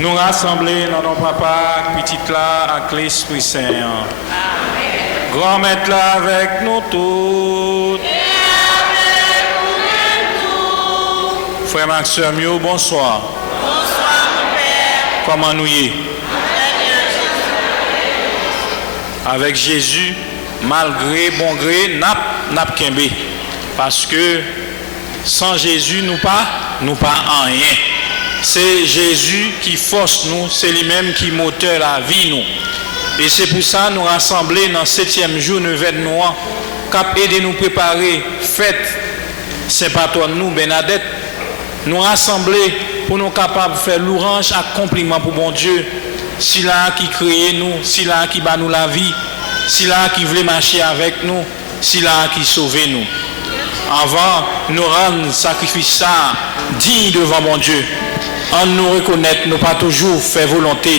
Nous rassembler dans nos papas, petite là, avec l'Esprit Saint. Grand maître là avec nous tous. Frère Max, sœur Mio, bonsoir. Bonsoir, mon Père. Comment nous y est? Avec Jésus, malgré bon gré, n'a kembe. Parce que sans Jésus, nous pas en rien. C'est Jésus qui force nous, c'est lui-même qui moteur la vie nous. Et c'est pour ça nous rassembler dans le 7e jour de fête noire, cap aider nous préparer fête Saint-Patron nous Bernadette, nous rassembler pour nous capables de faire louange, accomplissement pour bon Dieu. Si là qui crée nous, si là qui bat nous la vie, si là qui veut marcher avec nous, si là qui sauve nous. Avant nous rendre sacrifice ça digne devant mon Dieu. En nous reconnaître, nous pas toujours faire volonté.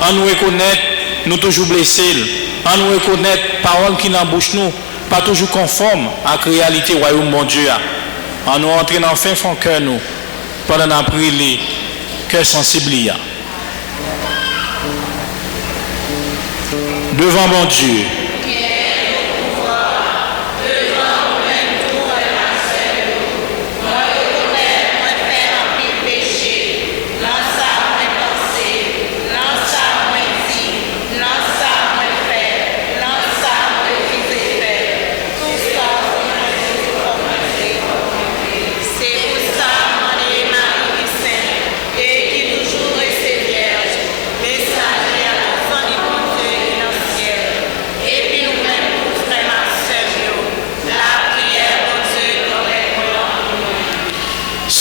En nous reconnaître, nous toujours blessés. En nous reconnaître, parole qui dans bouche nous, pas toujours conforme à la réalité royaume mon Dieu. En nous entrer dans le fin fond cœur nous, pendant la prière, les cœurs sensibles. Devant mon Dieu.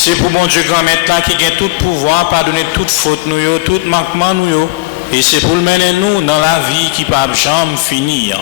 C'est pour mon Dieu grand maître là qui gagne tout pouvoir, pardonner toute faute nous, tout manquement nous. Et c'est pour le mener nous dans la vie qui ne peut jamais finir.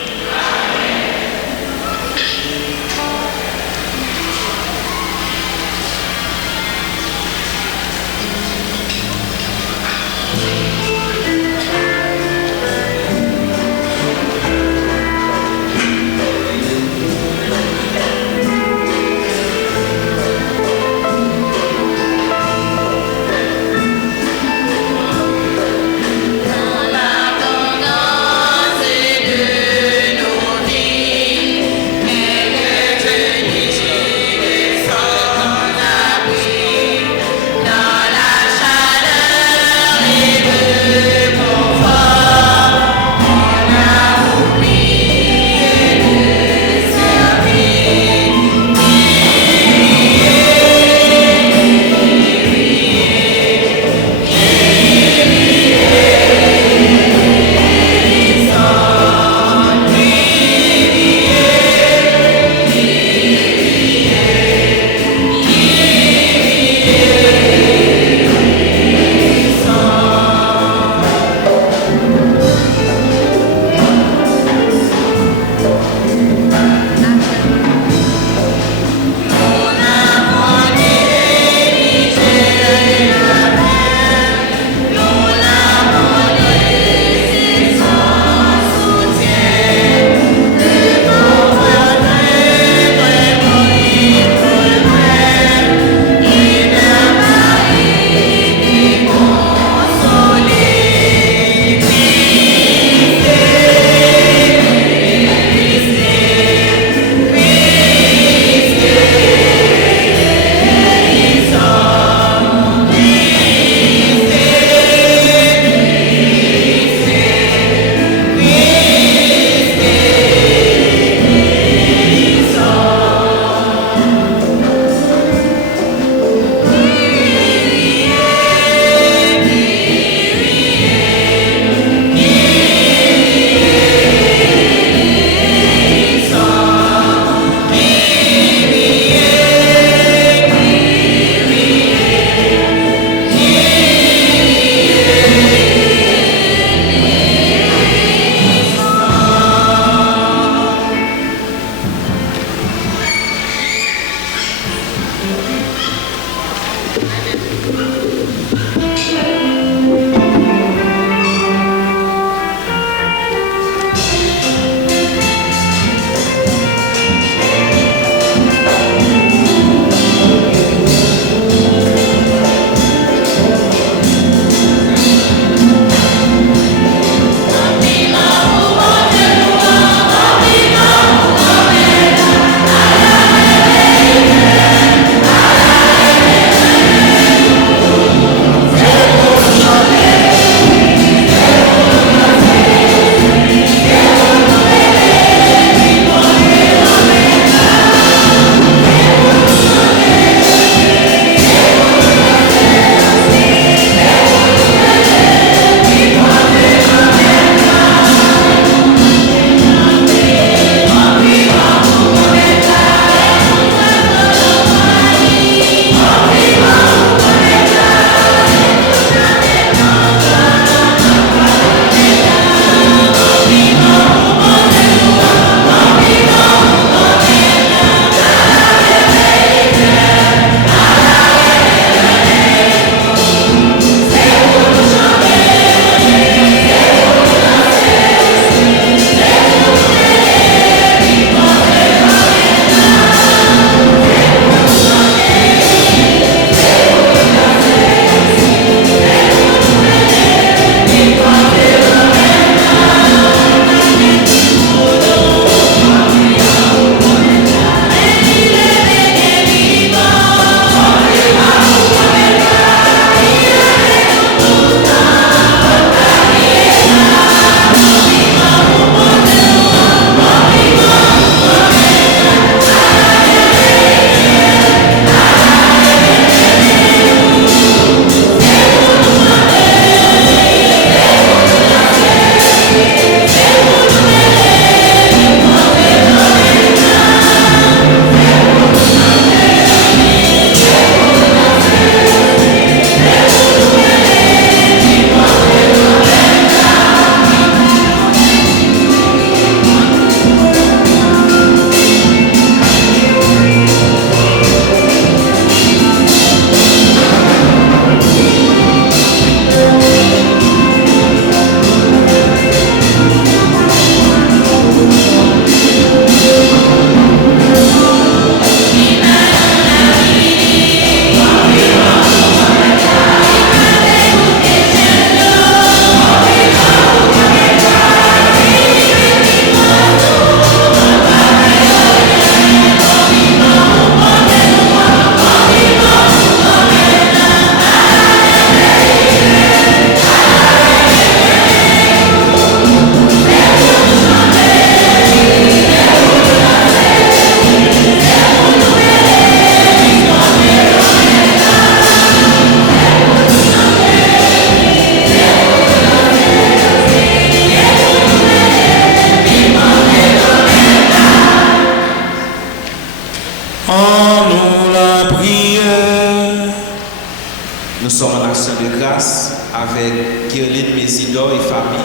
Nicolas avec Guerline Mésidor et famille,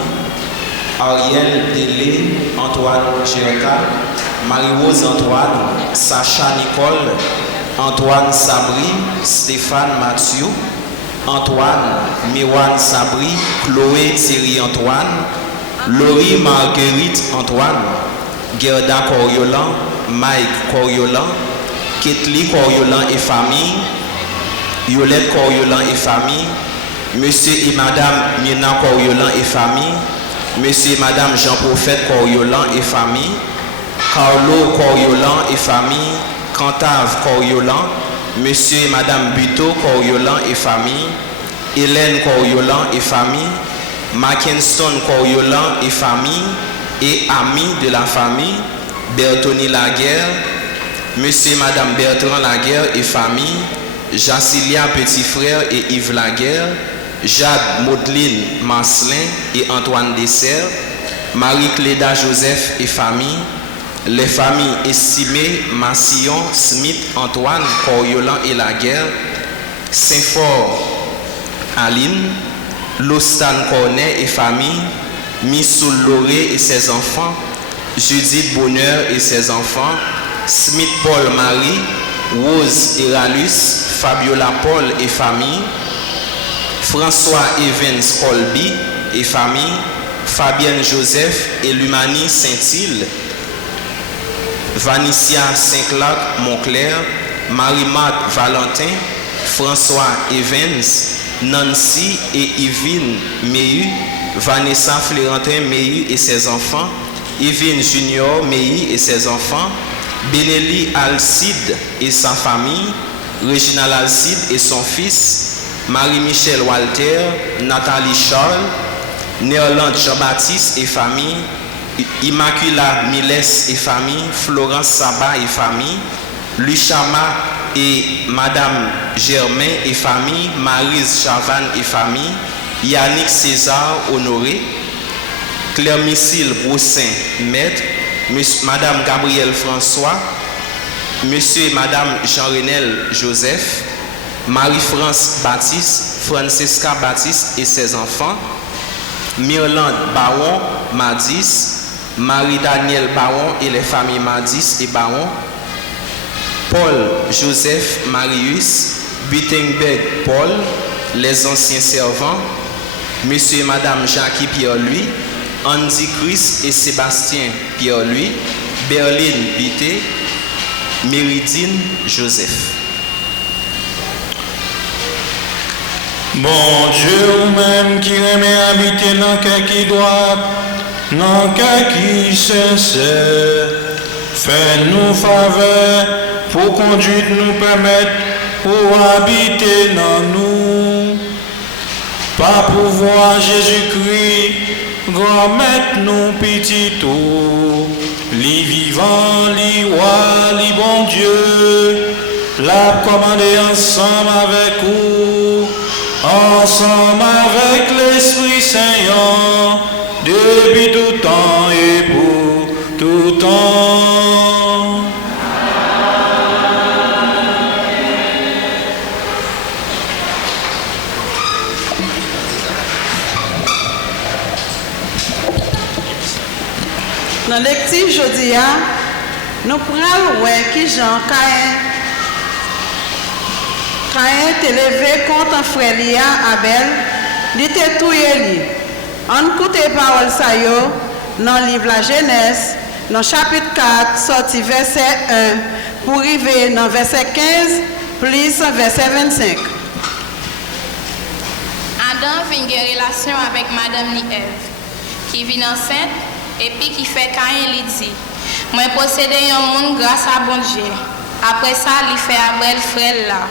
Ariel Délé, Antoine Gerka, Marie-Rose Antoine, Sacha Nicole, Antoine Sabri, Stéphane Mathieu, Antoine Miwan Sabri, Chloé Thierry Antoine, Laurie Marguerite Antoine, Gerda Coriolan, Mike Coriolan, Ketli Coriolan et famille, Yolette Coriolan et famille, Monsieur et Madame Mina Coriolan et famille, Monsieur et Madame Jean-Prophète Coriolan et famille, Carlo Coriolan et famille, Cantave Coriolan, Monsieur et Madame Buteau Coriolan et famille, Hélène Coriolan et famille, Mackinston Coriolan et famille, et amis de la famille, Bertoni Laguerre, Monsieur et Madame Bertrand Laguerre et famille, Jacilia Petit Frère et Yves Laguerre, Jade Maudeline Marcelin et Antoine Dessert, Marie-Cléda Joseph et famille, les familles estimées Massillon, Smith, Antoine, Coriolan et Laguerre, Saint-Fort, Aline, Lostan Cornet et famille, Missoul Loré et ses enfants, Judith Bonheur et ses enfants, Smith Paul Marie, Rose Eralus, Fabiola Paul et famille, François Evans Colby et famille, Fabienne Joseph et Lumani Saint-Île, Vanicia Saint-Claude Montclair, Marie-Marthe Valentin, François Evans, Nancy et Yvine Mehu, Vanessa Flérentin Mehu et ses enfants, Yvine Junior Mehu et ses enfants, Benelli Alcide et sa famille, Réginald Alcide et son fils, Marie-Michel Walter, Nathalie Charles, Néerland Jean-Baptiste et famille, Immacula Miles et famille, Florence Sabat et famille, Luchama et Madame Germain et famille, Maryse Chavannes et famille, Yannick César Honoré, Claire Missile Broussin Maître, Madame Gabrielle François, Monsieur et Madame Jean-Renel Joseph, Marie-France Baptiste, Francesca Baptiste et ses enfants, Myrlande Baron Madis, Marie-Daniel Baron et les familles Madis et Baron, Paul Joseph Marius, Bittenberg Paul, les anciens servants, Monsieur et Madame Jackie Pierre-Louis, Andy Chris et Sébastien Pierre-Louis, Berline Bité, Méridine Joseph. Bon Dieu, ou-même qui remet habiter dans cœur qui doit, dans cœur qui sincère, fais-nous faveur pour conduire nous permettre pour habiter dans nous. Par pouvoir Jésus-Christ, grand maître nous petit tout, li vivant, li roi, li bon Dieu, la commander ensemble avec vous, ensemble avec l'Esprit Saint, depuis tout temps et pour tout temps. Dans le lecture aujourd'hui, nous prenons qui Jean Caïn était levé contre un frère Abel, il était tout élu. On écoute les paroles dans le livre La Genèse, dans le chapitre 4, sorti verset 1, pour arriver dans verset 15, plus verset 25. Adam vient une relation avec Madame Ève, qui vit enceinte et puis qui fait Caïn lui dit, moi posséder un monde grâce à bon Dieu. Après ça, il fait Abel frère là.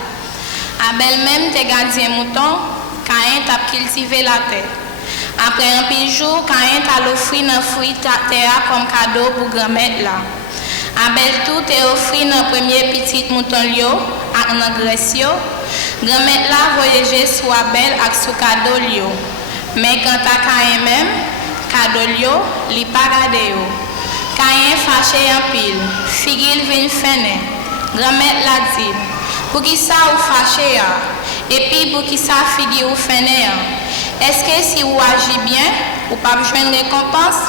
Abel même te gardien mouton, Caïn t'a cultivé la terre. Après un petit jour, Caïn t'a offert un fruit terre comme cadeau pour grand-mère là. Abel tout t'a offert un premier petit mouton lio avec un graisse yo. Grand-mère là voyager sur Abel avec son cadeau lio. Mais quant à Caïn même, cadeau lio, li pas gardé yo. Caïn fâché en pile, figil vient fene. Grand-mère l'a dit, pour qui ça ou fâché ya? Et puis pour qui ça figure ou fait néant. Est-ce que si vous agissez bien, vous pas besoin de récompense?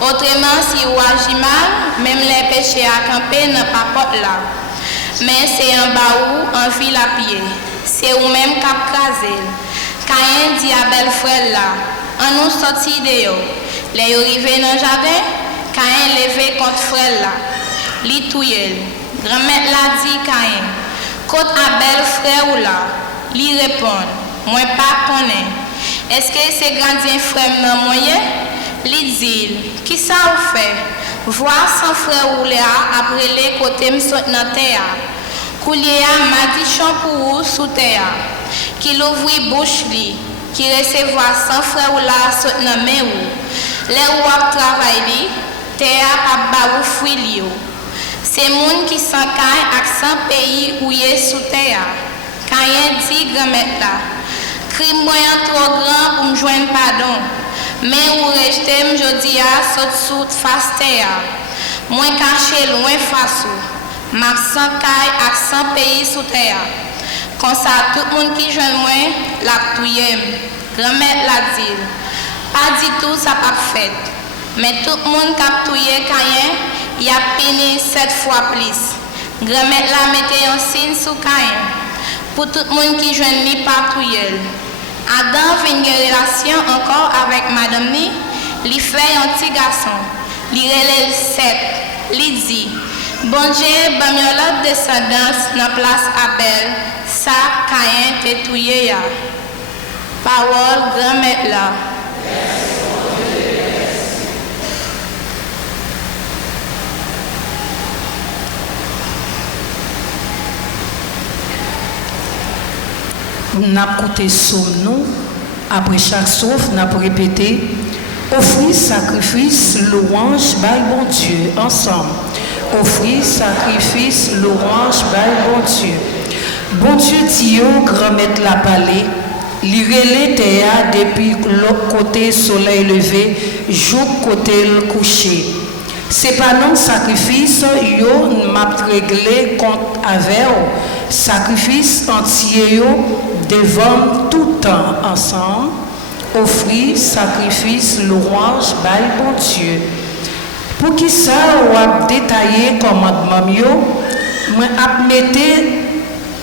Autrement, si vous agissez mal, même les péchés à camper n'ont pas porte là. Mais c'est en bas où, en ville à pied. C'est vous-même qui avez crasé. Caïn dit à belle frère là, on nous sortit de eux. Les arrivés dans le jardin, Caïn levé contre frère là. Li touye. Grand-mère l'a dit Caïn, contre Abel frère ou là. Li répond, moi pas connais. Est-ce que c'est gardien frère non moyen? Li dit, qui ça vous fait? Voir son frère ou là après les côtés me saute dans terre. Koulia m'a dit chant pour vous sous terre. Qui l'ouvrit bouche li, qui recevoir son frère ou là saute dans main ou. Les ou travail li, terre pas ba ou fruit li. C'est moun qui s'encaille avec 100 pays où il est sous terre. Quand il dit grand-mère là, crime moyen trop grand pour me joindre pardon. Mais où rester me jodi a saute sous face terre. Moi caché loin face ou. M'a s'encaille avec 100 pays sous terre. Comme ça tout le monde qui joint moi la touye. Grand-mère l'a dit. Pas du tout ça pas fait. Mais tout le monde qui a touye Caïn, il a péné 7 fois plus. Grand-mère la mettait un signe sous Caïn. Pour tout le monde qui joue ni pas touye. Adam vient une relation encore avec madame ni, il fait un petit garçon. Il relève 7. Il dit, bon Dieu, ban l'autre descendance dans place Abel, ça Caïn te touye ya. Parole grand-mère là. N'a coûté somme nous, après chaque souffle, n'a répété, offrir sacrifice, louange, by bon Dieu, ensemble. Offrir sacrifice, louange, by bon Dieu. Bon Dieu dit, grand-mère la palais, l'irélé terre depuis l'autre côté soleil levé, jour côté le coucher. C'est pas non sacrifice, yo m'a réglé contre avec sacrifice entier yo devant tout temps ensemble, offrir sacrifice louange by bon Dieu. Pour qui ça ou a détaillé commandement yo, moi a metté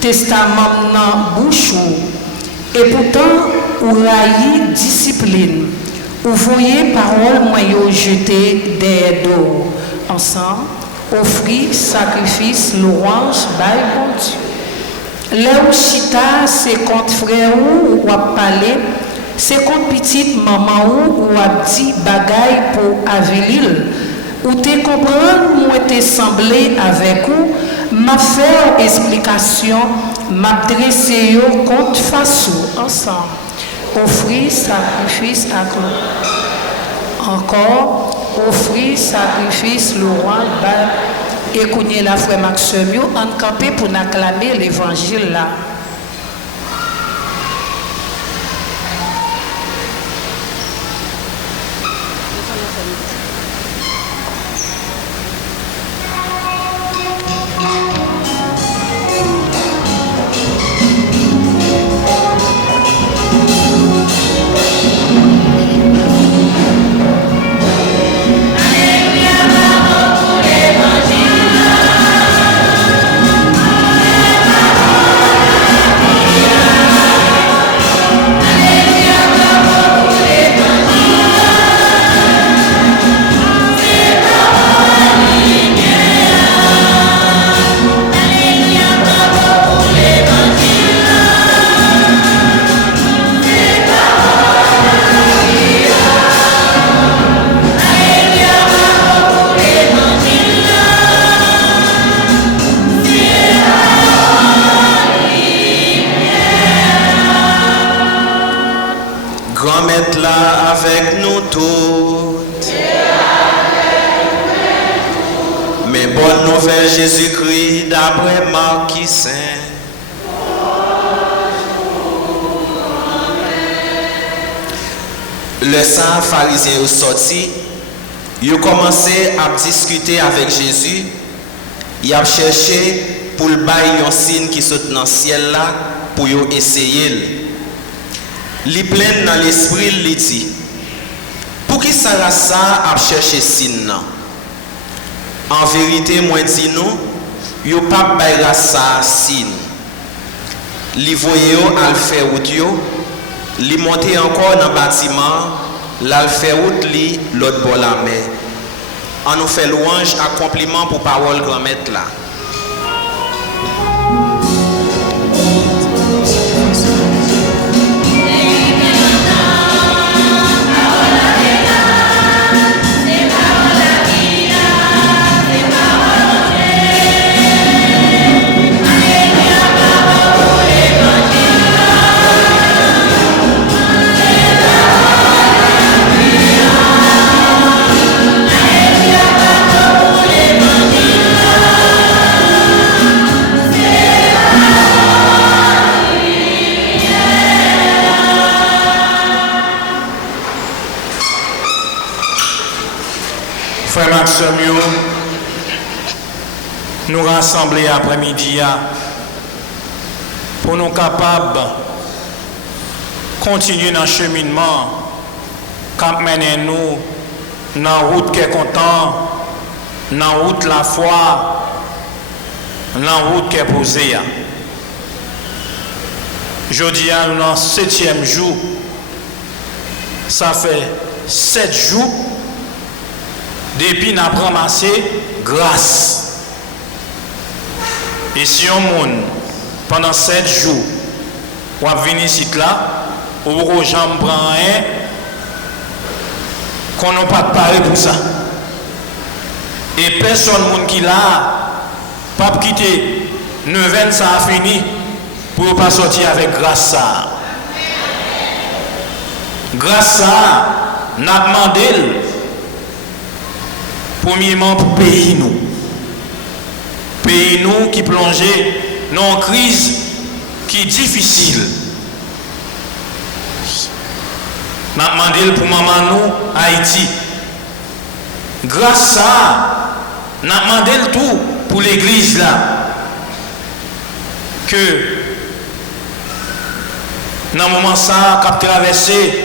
testament dans bouche et pourtant ou rayi discipline. Vous voyez parole moi yo jeté des dos ensemble, offrir sacrifice louange by bon Dieu. Là où chita c'est contre frère ou a parlé, c'est contre petite maman ou a dit bagay pour avilil. Ou te comprendre, moi te semblé avec vous, m'a fait explication, m'a dressé yo contre face ensemble. Offrir sacrifice à quoi? Encore, offrir sacrifice louange et connaît la frère Maxime en campé pour acclamer l'évangile là. Jésus-Christ d'après Marc qui saint. Le saint pharisien est sorti, il a commencé à discuter avec Jésus, il a cherché pour le bailler un signe qui saute dans le ciel là, pour yo essayer. Li plein dans l'esprit, li dit, pour qui ça a cherché signe nan? En vérité, moi dis nous, yo pas bayra ça signe. Li voye yo al faire route yo, li monter encore dans bâtiment, l'al faire route li l'autre bord la mer. On nous fait louange, accomplissement pour parole grand-maître là. Frère Maxime, nous rassembler après-midi pour nous capables de continuer dans le cheminement quand nous dans la route qui est content, dans la route la foi, dans la route qui est posée. Jeudi, nous dans le 7e jour, ça fait 7 jours. Depuis, nous avons ramassé grâce. Et si on monde, pendant 7 jours, on va venir ici là, on va jamais prendre un, qu'on n'a pas parlé pour ça. Et personne qui là, pas quitter 9 ans, ça a fini, pour ne pas sortir avec grâce ça. Grâce ça, nous avons demandé. Premièrement, pour pays nous. Pays nous qui plongeait dans une crise qui est difficile. Nous avons demandé pour maman nous, Haïti. Grâce à ça, nous avons demandé tout pour l'église là. Que dans le moment ça, qu'a traversé,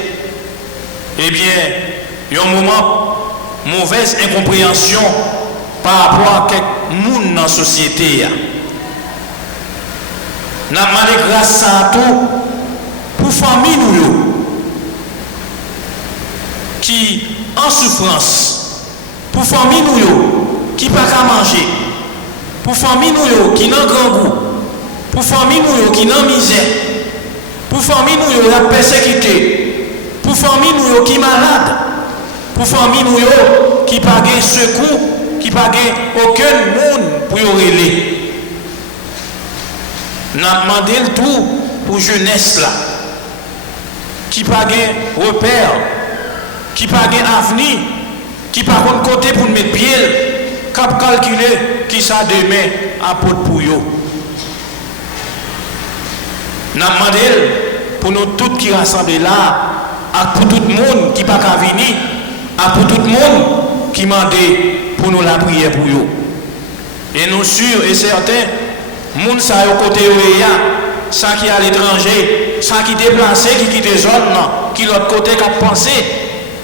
eh bien, il y a un moment mauvaise incompréhension par rapport à quelques monde dans la société. Nous avons demandé grâce à tout pour famille nous qui en souffrance, pour famille nous qui pas qu'à manger, pour famille nous qui n'ont grand goût, pour famille nous qui n'ont misère, pour famille nous qui ont persécuté, pour famille nous qui malade. Pour famille qui pas de secours, qui pas aucun monde pour y relayer. Nous avons demandé le tout pour jeunesse là, qui pas de repère, qui pas d'avenir, qui pas de côté pour mettre pied, qui a calculé qui ça demain apporte pour eux. Nous avons demandé pour nous tous qui rassemblent là, et pour tout le monde qui pas qu'à venir. Pour tout le monde qui m'a dit pour nous la prière pour eux. Et nous sûrs et certains, monde ça au côté où ça qui est à l'étranger, ça qui déplacé, qui quitte les zones, qui l'autre côté qui a pensé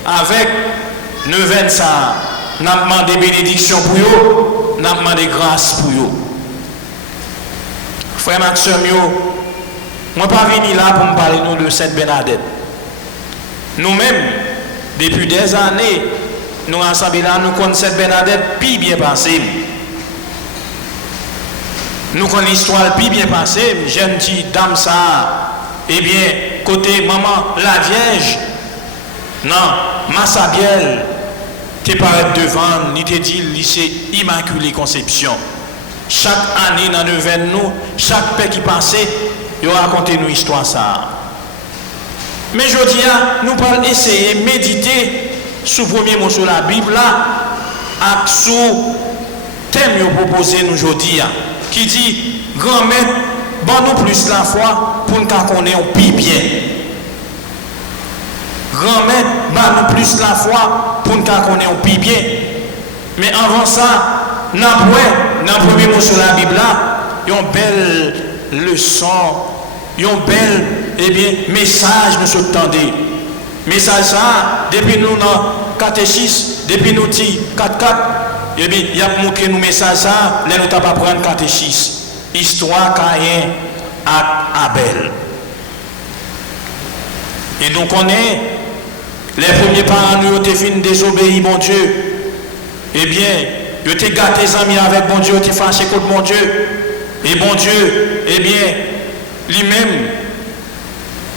avec 9 ans ça, n'a demandé bénédiction pour eux, n'a demandé grâce pour eux. Frère Maxime, moi pas venu là pour me parler nous de Sainte Bernadette. Nous-mêmes depuis des années, nous ensemble là, nous connaissons cette Bernadette plus bien passée. Nous connaissons l'histoire plus bien passée. Jeune petite dame ça, eh bien, côté maman, la Vierge, non, Massabielle, t'es paraît devant, ni te dit lycée Immaculée Conception. Chaque année dans le vin nous, chaque paix qui passait, il raconté nous histoire ça. Mais je dis, nous allons essayer de méditer sur le premier mot sur la Bible, et sur le thème que nous proposons aujourd'hui, qui dit, grand-mère, bon nous plus la foi pour nous connaître un plus bien. Grand-mère, bon nous plus la foi pour nous connaître un plus bien. Mais avant ça, dans le premier mot sur la Bible, il y a une belle leçon un bel message nous attendez. Message ça, depuis nous dans catéchisme, depuis nous dit 4-4, il a montré nous message ça, là nous t'as pas prendre catéchisme. Histoire Caïn à Abel. Et donc on est, les premiers parents nous ont fini désobéir mon Dieu. Eh bien, ils ont gâté les amis avec bon Dieu, ils ont fâché contre mon Dieu. Et bon Dieu, eh bien, lui-même,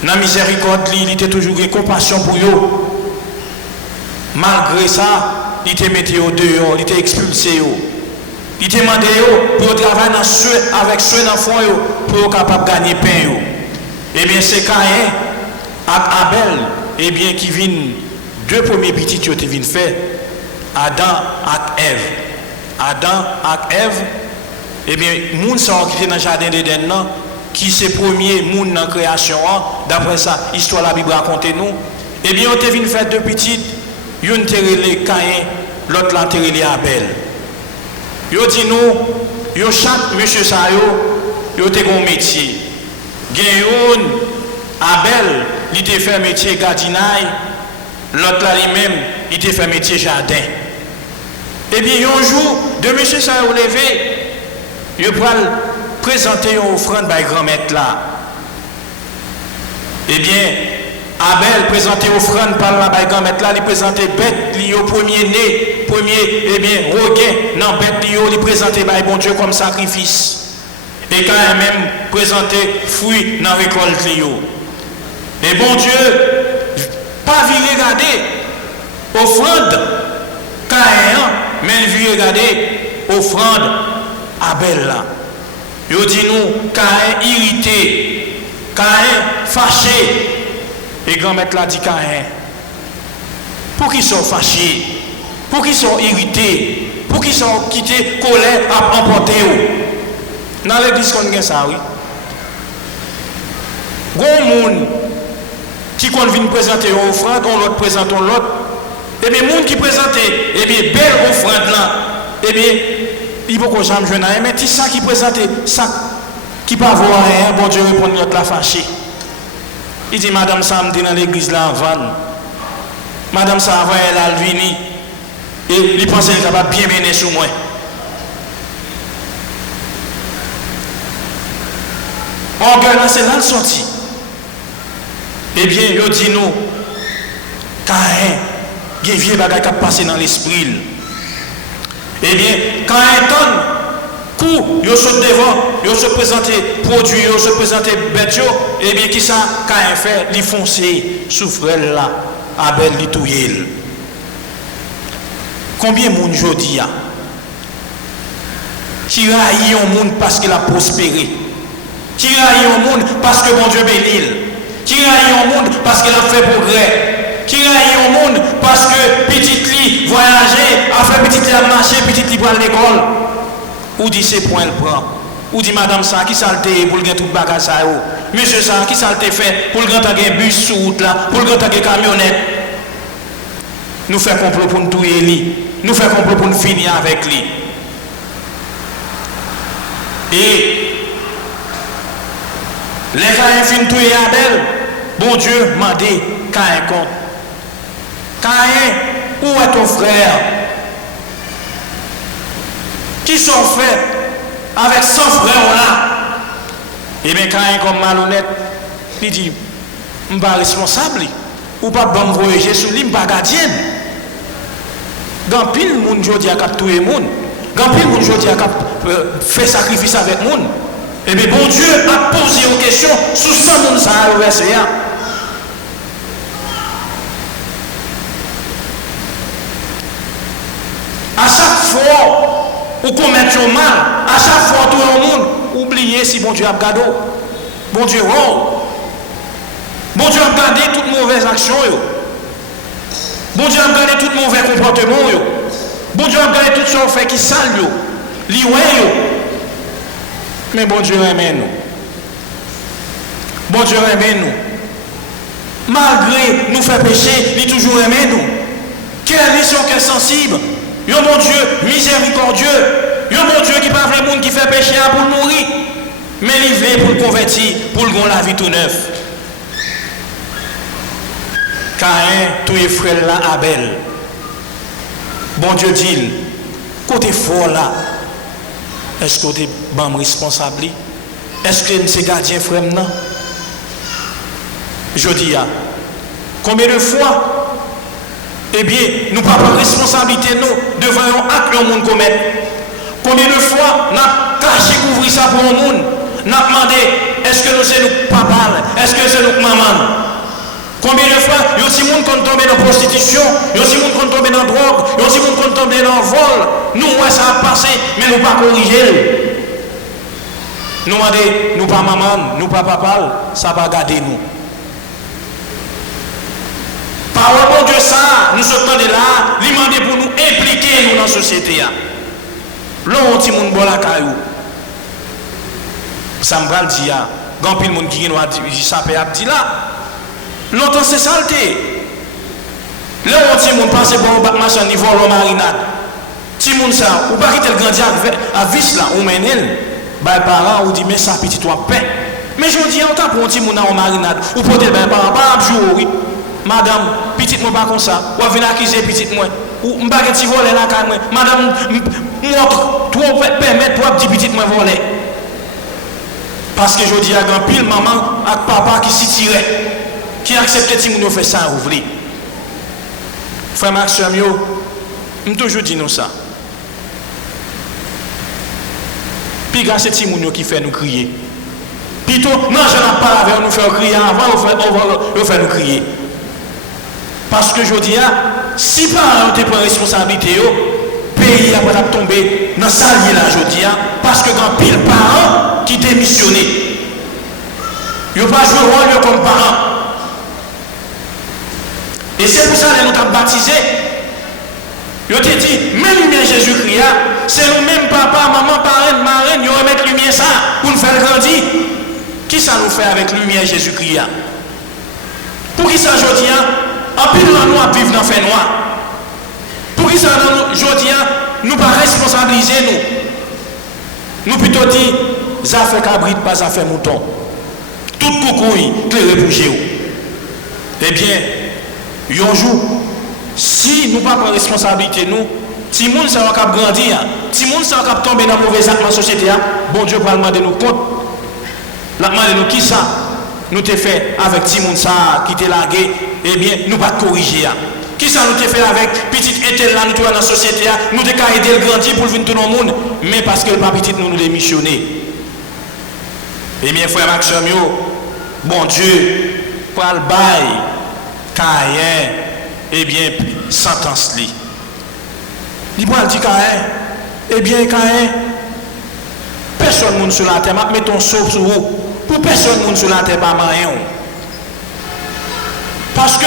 dans la miséricorde, il était toujours une compassion pour eux. Malgré ça, il te mettait au dehors, il te expulsé. Il te demandé pour travailler avec ceux d'enfants pour être capable de gagner pain. Eh bien, c'est Caïn et Abel, eh bien, qui viennent, deux premiers petits qui ont été faits, Adam et Ève. Adam et Ève, eh bien, les gens qui étaient dans le jardin d'Éden, qui c'est le premier monde dans la création, d'après ça, l'histoire de la Bible raconte nous, eh bien, on te faire deux petites, une terrelé Caïn, l'autre la terrelé Abel. Yo dit nous, yo chaque monsieur ça yo te un métier. Gen Abel, il te fait métier gardinage, l'autre là lui-même, il te fait métier jardin. Eh bien, un jour, deux monsieur ça yo levé, yo pral présenter une offrande par grand-mère là. Eh bien, Abel présentait offrande par la grand-mère là, il présentait bête li au premier-né, eh bien, regain dans bête li il présentait par bon Dieu comme sacrifice. Et quand même présentait fruit dans récolte li. Et bon Dieu pas vu regarder offrande Caïn, mais vu regarder offrande Abel là. Yo dit nous Caïn irrité, Caïn fâché. Et grand-mère l'a dit Caïn, pour qu'ils soient fâchés, pour qu'ils soient irrités, pour qu'ils soient quittés, colère à emporter. Dans l'église, on a ça, oui. Il y a des gens qui viennent présenter une offrande, on l'autre présente l'autre. Et bien, les gens qui présentent, eh bien, belle offrande là, eh bien, il faut que j'aime jeune, mais c'est ça qui présente, ça qui ne peut pas voir rien, bon Dieu répond l'autre la fâché. Il dit, Madame Samedi dans l'église là avant. Madame ça avant elle a venu. Et il pense qu'elle va bien mener sur moi. On regarde c'est là le sorti. Eh bien, il dit nous, Caïn, il y a un vieux bagage qui a passé dans l'esprit. Eh bien, Caïn donne. Coup, ils se devant, ils se présentent produits, ils se présentent bêtes, et bien qui ça, Caïn fait, ils foncé, souffre là, Abel, ils touillent. Combien de monde aujourd'hui a qui raille un monde parce qu'il a prospéré, qui raille un monde parce que mon Dieu bénit, qui raille un monde parce qu'il a fait progrès, qui raille un monde parce que petit lit voyager, a fait petit lit à marcher, petit lit pour l'école. Ou dit c'est point le prend. Ou dit madame ça qui salte pour le gagner tout bagage ça yo. Monsieur ça qui salte fait pour le gagner bus sur route là, pour le gagner camionnette. Nous fait complot pour nous tuer lui. Nous fait complot pour nous finir avec lui. Et les Caïn fin tuer Abel, bon Dieu m'a dit Caïn compte. Caïn, où est ton frère? Qui sont faits avec 100 frères là. Et bien Caïn comme malhonnête, il dit, je ne suis pas responsable, ou pas bon voyager sur lui, je ne suis pas gardien. Quand pile de monde aujourd'hui a tué le monde, quand pile de monde aujourd'hui a fait sacrifice avec le monde, et bien bon Dieu a posé une question sur 100 monde ça a versé. À chaque fois, ou commettre mal, à chaque fois tout le monde, oubliez si bon Dieu a gardé. Bon Dieu, oh. Bon Dieu a gardé toutes mauvaises actions. Bon Dieu a gardé tout mauvais comportement. Bon Dieu a gardé tout ce qu'on fait qui sale. Mais bon Dieu aime nous. Bon Dieu aime nous. Malgré nous faire pécher, il toujours aime nous. Quelle mission qui est sensible. Yo mon Dieu miséricordieux, yo mon Dieu qui parle le monde qui fait péché pour mourir. mais il veut pour le convertir, pour le la vie tout neuf. Caïn, tous les frères là, Abel. Bon Dieu dit, côté fort là, est-ce que tu es bon responsable? Est-ce que c'est gardien frère non? Je dis, combien de fois, eh bien, nous pas prendre responsabilité nous devant un acte que le monde commet. Combien de fois, nous avons caché couvrir ça pour le monde? Nous avons demandé, est-ce que nous c'est nous papa? Est-ce que c'est nous maman? Combien de fois, il y a aussi des gens qui sont tombés dans la prostitution, il y a aussi des gens qui sont tombés dans la drogue, il y a aussi des gens qui sont tombés dans le vol. Nous, ouais, ça a passé, mais nous pas corriger. Nous demandons, nous pas maman, nous pas papa, ça va garder nous. Par le bon Dieu, ça, nous sommes là, il demande pour nous impliquer nous dans la société. Là, on dit, mon bon la caillou. Ça me va le dire, quand il y a des gens qui dit ça, peut dit là. Longtemps c'est saleté. Là on dit mon passe bon bac machin niveau la marinade. Ti moun ça ou pas quitter le grandir à vis là ou menel. Ba parents ou dit mais ça petit toi pain. Mais je dis on t'a pour un petit moun en marinade ou porter ba parents pas jour oui. Madame petite moi pas comme ça. Ou venir accuser petite moi ou m'pa gen ti voler la caille moi. Madame montre toi permettre toi petit petite moi voler. Parce que je dis à grand pile maman avec papa qui s'y tirait. Qui accepte que nous fait ça ouvrir. Frère Maxime, je toujours dit nous ça. Puis grâce à ces gens qui fait nous crier. Plutôt, non, je n'ai pas avec nous faire crier avant, on va faire nous crier. Parce que je dis, si parents ont pris responsabilité, le pays va tomber dans sa vie là, je dis, parce que quand pile parents qui démissionnent, ils ne vont pas jouer le rôle comme parents. Et c'est pour ça que nous avons baptisé. Ils ont dit, même lumière Jésus-Christ, c'est nous-mêmes, papa, maman, parrain, marraine, ils remettent lumière ça pour nous faire grandir. Qui ça nous fait avec lumière Jésus-Christ? Pour qui ça, je dis, en pile nous vivre dans le fait noir. Pour qui ça, je dis, nous ne pas responsabiliser nous. Nous plutôt dit, ça fait cabrit, pas ça fait mouton. Tout coucouille, clairé pour géo. Eh bien, un jour, si nous ne prenons pas responsabilité, nous, si nous sommes capables de grandir, si nous sommes capables de tomber dans le mauvais acte dans la société, bon Dieu va demander nous compte. La demander nous qui ça nous te fait avec Timoun ça qui te largué, eh bien, nous pas corriger. Qui ça nous te fait avec petite étel là, nous dans la société, nous te aider le grandir pour venir tout le monde, mais parce que le pas petit nous démissionner. Eh bien, frère Maxime, bon Dieu, pour le bail. Caïn, eh bien, sentence li. Il va dire Caïn, eh bien, Caïn, personne ne sur la terre, mettons sauf sur vous. Pour personne ne sur la terre, pas rien. Parce que,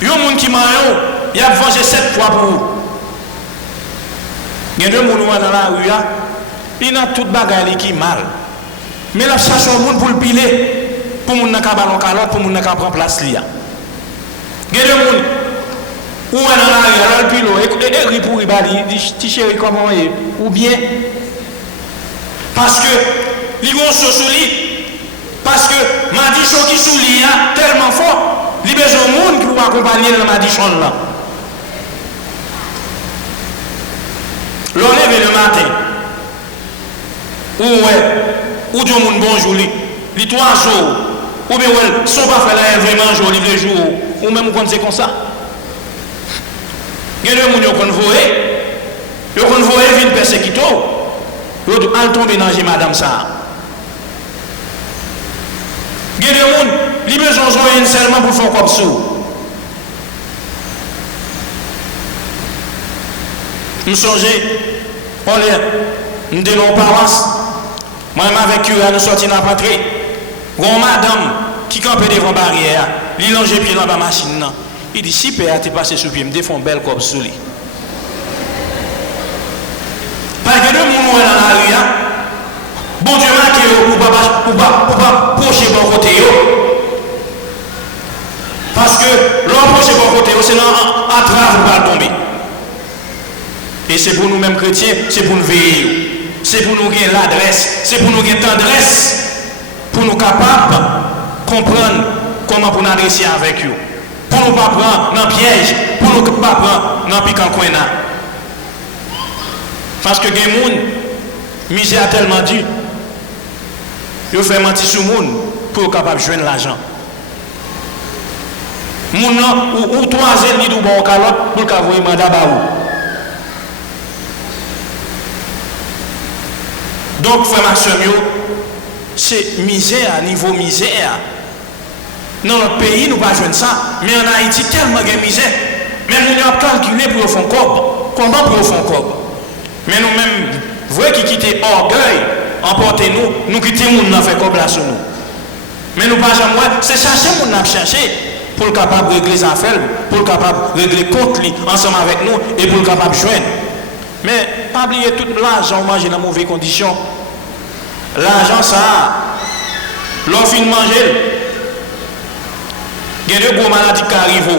il y a des gens qui m'ont il a vengé 7 fois pour vous. Il y a des gens dans la rue, il a tout bagaille qui mal. Mais la cherche au monde pour le piler. Pour moun nan ka ballon calotte pour moun nan ka prend place li a. Gen de moun ou dans la rue alors pilo et ri pour ibali ti chéri comment est ou bien parce que li gon sous li parce que madichon qui sous li a tellement fort li besoin moun qui pour accompagner dans madichon là. L'on lève le matin ou Dieu moun bonjour li 3 jours ou bien son pas fait là vraiment joli les jours ou même quand c'est comme ça. Il y a des gens qui ont voyé vient persécuter ils ont tombé dans madame ça. Il y a des gens qui ont besoin seulement pour faire comme ça. Nous songeons on est nous allons paroisse moi avec eux nous sortir dans la patrie. Gon madame qui campait devant la barrière, il longe pied dans la machine. Il dit si père t'es passé sous pied, me défend belle comme sous lui. Parce que deux moun dans la rue, bon Dieu marqué pour pas pocher bon côté parce que l'on poche bon côté c'est dans entrave pour pas tomber. Et c'est pour nous mêmes chrétiens, c'est pour nous veiller. c'est pour nous gagner l'adresse, c'est pour nous gagner tendresse, pour nous capables de comprendre comment pour nous adresser avec eux. Pour nous pas prendre dans le piège, pour nous pas prendre dans le piquant coin. Parce que les gens, misère tellement dure, ils font mentir sur les gens pour être capable de joindre l'argent. Les gens, ou troisième ni du bon calotte pour avoir un mandat. Donc, frère Maxime, c'est misère, niveau misère. Dans notre pays, nous ne pouvons pas jouer ça. Mais en Haïti, tellement de misère. Même nous avons calculé pour faire un corps. Comment pour faire un corps? Mais nous-mêmes, vous voyez qui quitter orgueil, emportez-nous, nous quittons le monde dans fait corps là sur nous. Mais nous ne pouvons jamais, c'est chercher le monde à chercher pour le capable de régler les affaires, pour le capable de régler les comptes ensemble avec nous et pour le capable de joindre. Mais pas oublier tout l'argent mangé dans de mauvaises conditions. L'argent, ça, l'on finit de manger. Il y a de gros maladies qui arrivent.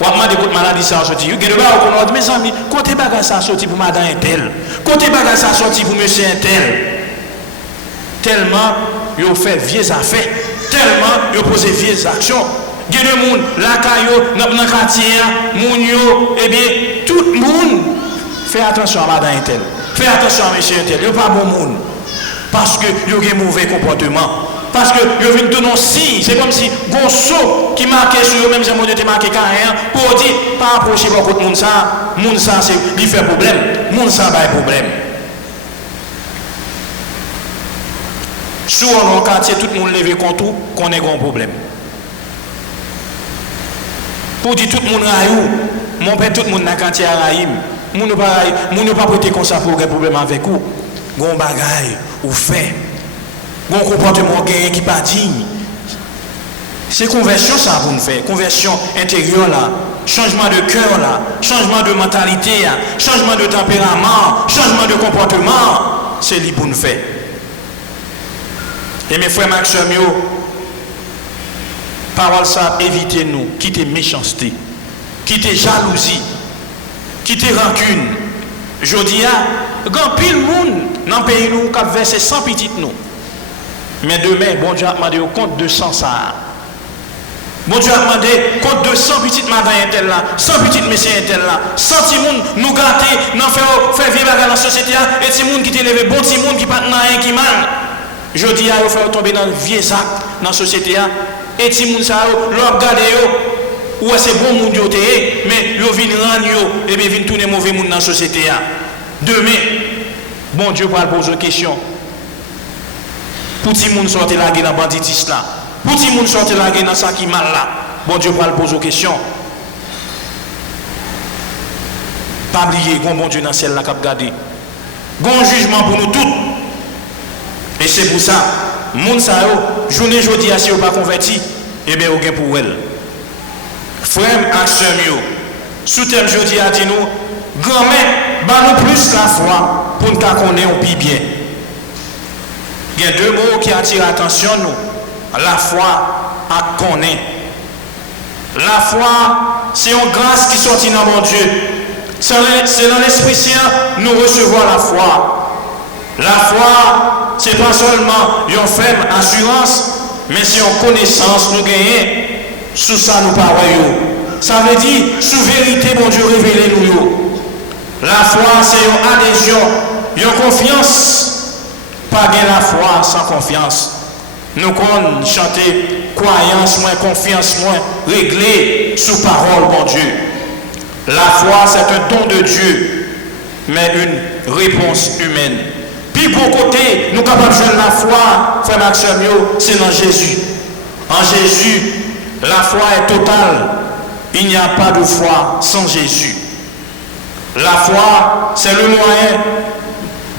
Ou à des maladies qui sont sorties. Il y a de gens qui mes amis, côté bagage ça sorti pour madame un tel. Côté bagage ça sorti pour monsieur un tel. Tellement, ils ont fait vieilles affaires. Tellement, ils ont posé vieilles actions. Il y a des gens, la caillou, dans le quartier, mounio, eh bien, tout le monde fait attention à madame un tel. Fait attention à monsieur un tel. Il n'y a pas bon monde. Parce que il y a un mauvais comportement. Parce que ils viennent donner un signe. C'est comme si Gonso qui marquait sur eux, même si mon Dieu marqué carrément, pour dire, pas approcher beaucoup de monde ça, c'est lui fait problème, monde ça va problème. Souvent dans le quartier, tout le monde lève contre tout, qu'on ait un problème. Pour dire tout le monde raïou, mon père, tout le monde dans le quartier à raïm, mon ne pas prêter comme ça pour un problème avec vous. Gon bagaille ou fait. Bon comportement gagné qui pas digne. C'est conversion ça pour nous faire, conversion intérieure là, changement de cœur là, changement de mentalité là, changement de tempérament, changement de comportement, c'est lui pour nous faire. Et mes frères Maxime, parole ça, évitez-nous, quittez méchanceté, quittez jalousie, quittez rancune. Je dis à grand pile monde dans le pays nous qui a versé 100 petites nous. Mais demain, bon Dieu a demandé au compte de 100 ça. Bon Dieu a demandé compte de 100 petites madame intel là, 100 petites messieurs intel là, 100 petits monde nous gâter, nous faire vivre dans la société et petits monde qui t'élève, bon petit monde qui pas rien qui mal. Je dis à faire tomber dans le vieux sac dans la société et petits monde ça l'on regarder yo ou c'est bon monde yo té mais yo vinn rendre yo et bien vinn tourner mauvais monde dans la société demain bon Dieu va poser une question. Pour tout le monde sortir là dans banditisme là. Pour tout le monde sortir là dans ça qui mal là. Bon Dieu va poser une question. Pas oublier bon Dieu dans celle là cap garder. Bon jugement pour nous tous. Et c'est pour ça monde ça yo journée jodi a si ou pas converti et bien aucun pour elle. Frère ak sœur yo. Sous thème jodi a dit nous grand-mère ba nous plus la foi pour nous connaître on pi bien. Il y a deux mots qui attirent l'attention nous. La foi à connaître. La foi, c'est une grâce qui sortit dans mon Dieu. C'est dans l'Esprit Saint nous recevons la foi. La foi, c'est pas seulement une ferme assurance, mais c'est une connaissance nous gagnons. Sous ça nous parlons. Ça veut dire, sous vérité, mon Dieu révélé nous. La foi, c'est une adhésion, une confiance. Pas bien la foi sans confiance. Nous qu'on chanter croyance moins, confiance moins, réglé sous parole, mon Dieu. La foi, c'est un don de Dieu, mais une réponse humaine. Puis bon côté, nous capables de jouer la foi, frère Maxime, c'est dans Jésus. En Jésus, la foi est totale. Il n'y a pas de foi sans Jésus. La foi, c'est le moyen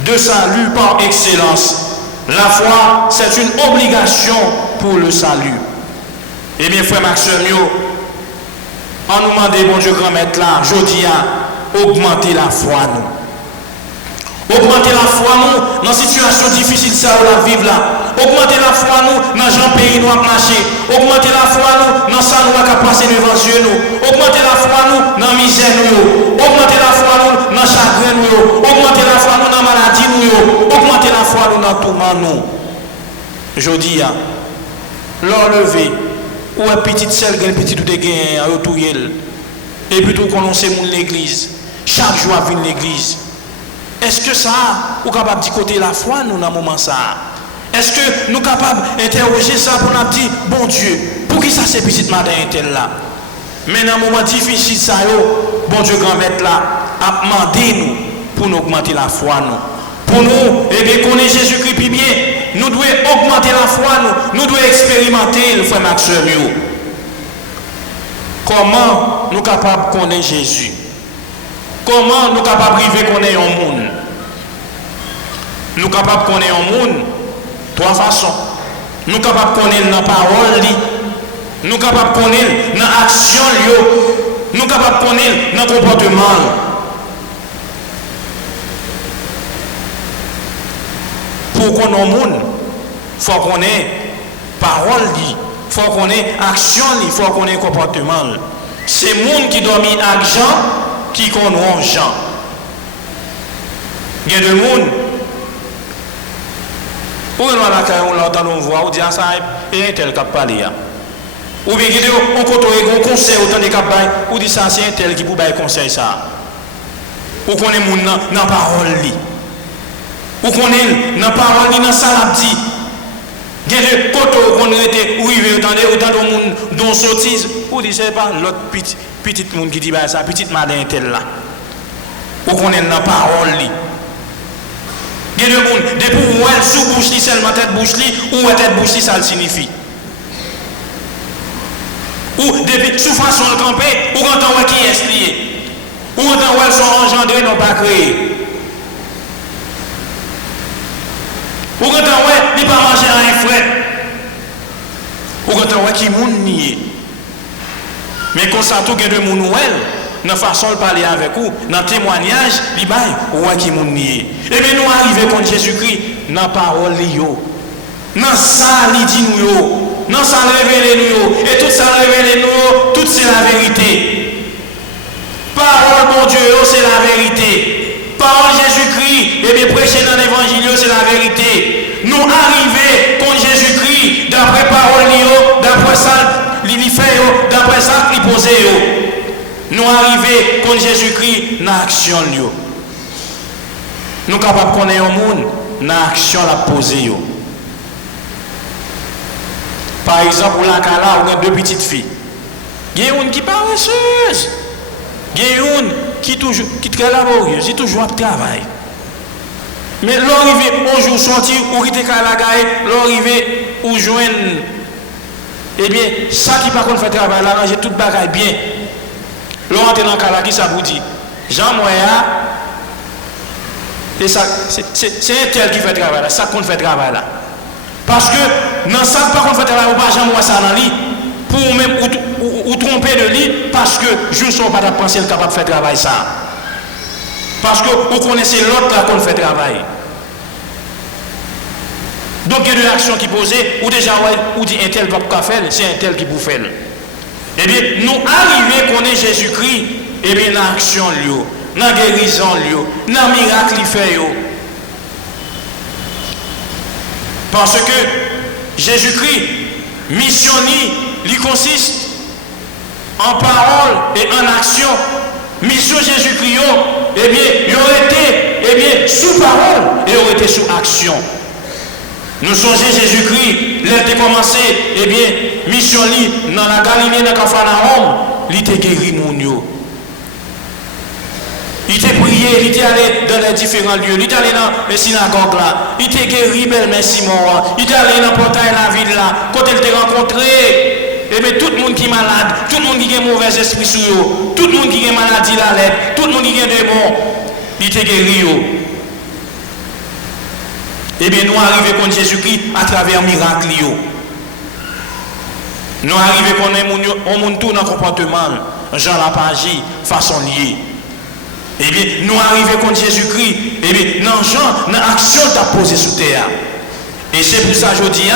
de salut par excellence. La foi, c'est une obligation pour le salut. Eh bien, frère Maxime, on nous demande, bon Dieu, grand-maître là, je dis à augmenter la foi, nous. Augmenter la foi, nous, dans une situation difficile, ça, on la vivre là. Augmenter la foi, nous, dans le pays, nous, à marcher. Augmenter la foi, nous, dans ça, nous, à passer devant Dieu, nous. Augmenter la foi, nous, dans la misère, nous. Augmenter la foi, nous, dans le chagrin, nous. Augmenter la foi, nous, dans la maladie, dans tout le monde, je dis, leur lever, ou un petit sel, un petit tout de gain, un retour, et plutôt qu'on sait l'église, chaque jour à venir l'église. Est-ce que ça, ou capable de côté la foi, nous, dans ce moment ça? Est-ce que nous sommes capables d'interroger ça pour nous dire, bon Dieu, pour qui ça c'est petite madame tel là? Mais dans un moment difficile, ça, bon Dieu, grand-maître là, a demandé nous pour nous augmenter la foi, nous. Pour nous, eh bien, connaître Jésus-Christ puis bien, nous devons augmenter la foi, nous devons expérimenter le frère Maxime. Comment nous sommes capables de connaître Jésus? Comment nous sommes capables de connaître un monde? Nous sommes capables de connaître un monde trois façons. Nous sommes capables de connaître dans la parole, nous sommes capables de connaître dans l'action, nous sommes capables de connaître dans le comportement. Pour qu'on ait un monde, il faut qu'on ait parole, il faut qu'on ait action, il faut qu'on ait comportement. C'est le monde qui doit mettre argent qui connaît gens. Il y a des gens, pour nous on l'entend, on voit, on dit ça, et un tel qui a parlé. Ou bien on côtoie un conseil autant de capables, ou dit ça, c'est un tel qui peut faire conseil ça. Ou qu'on est monde dans la parole. Ou qu'on est dans la parole, dans la salle, dit. Il y a des côtés où on était, où il y a autant de monde dont sottise, ou dit c'est pas l'autre petit monde qui dit ça, petite madame est là. Ou qu'on est dans la parole. Il y a des gens, depuis où elle sous bouche, seulement tête bouche, ou tête bouche, ça le signifie. Ou depuis sous façon de camper, ou quand on voit qui est lié. Ou quand on voit sont engendrés, non pas créés. Ou quand on voit, il ne pas manger un frère. Ou quand on voit qui est nié. Mais quand ça tout, il y a des gens dans la façon de parler avec vous, dans le témoignage, il va voir qui est nié. Et bien nous arrivons contre Jésus-Christ dans la parole, dans ça, il dit nous. Non, ça révèle nous. Et tout ça révèle nous. Tout c'est la vérité. Parole, mon Dieu, c'est la vérité. Parole Jésus-Christ, et bien prêcher dans l'évangile, c'est la vérité. Nous arrivons contre Jésus-Christ, d'après parole, d'après ça, il fait, d'après ça, il pose. Nous arrivons contre Jésus-Christ dans l'action. Nous sommes capables de connaître un monde dans l'action la poser. Par exemple, pour la Kala, on a deux petites filles. Il y a une qui est paresseuse. Il y a une qui est très laborieuse, qui toujours à travail. Mais l'arrivée, on joue sortir, ou qui est à la gaille, l'arrivée, ou joindre. Eh bien, ça qui par contre fait travail, là, ranger toute bagaille bien. L'on dans le Kala, qui ça vous dit? Jean Moya, et ça, c'est un tel qui fait travail là, ça qu'on fait travail là. Parce que dans ça, par contre, fait travail, on ne peut pas jamais ça dans lui, pour même ou tromper de lui, parce que je ne suis pas penser capable de faire travail ça. Parce que vous connaissez l'autre là qu'on fait travail. Donc il y a des actions qui posent, ou déjà, ou dit un tel doit pas faire, c'est un tel qui peut faire. Eh bien, nous arrivons qu'on est Jésus-Christ, eh bien, dans l'action, dans la guérison, dans le miracle qu'il fait. Parce que Jésus-Christ, missionné, il consiste en parole et en action. Mission Jésus-Christ, eh bien, il aurait été sous parole et il aurait été sous action. Nous songeons Jésus-Christ, il a commencé, eh bien, mission dans la Galilée, dans Capharnaüm, il était guéri mon yo. Il était prié, il était allé dans les différents lieux, il était allé dans les synagogues là, il était guéri, belle Simon, il était allé dans le portail de la ville là, quand il t'a rencontré, et bien tout le monde qui est malade, tout le monde qui a un mauvais esprit sur eux, tout le monde qui a une maladie la lettre, tout le monde qui a un démon, il était guéri. Et bien nous arrivons contre Jésus-Christ à travers un miracle. Nous arrivons contre un monde tout dans le comportement, Jean l'a pas agi, façon liée. Eh bien, nous arrivons contre Jésus-Christ, eh bien, dans Jean, dans l'action t'a posé sous terre. Et c'est pour ça que je dis,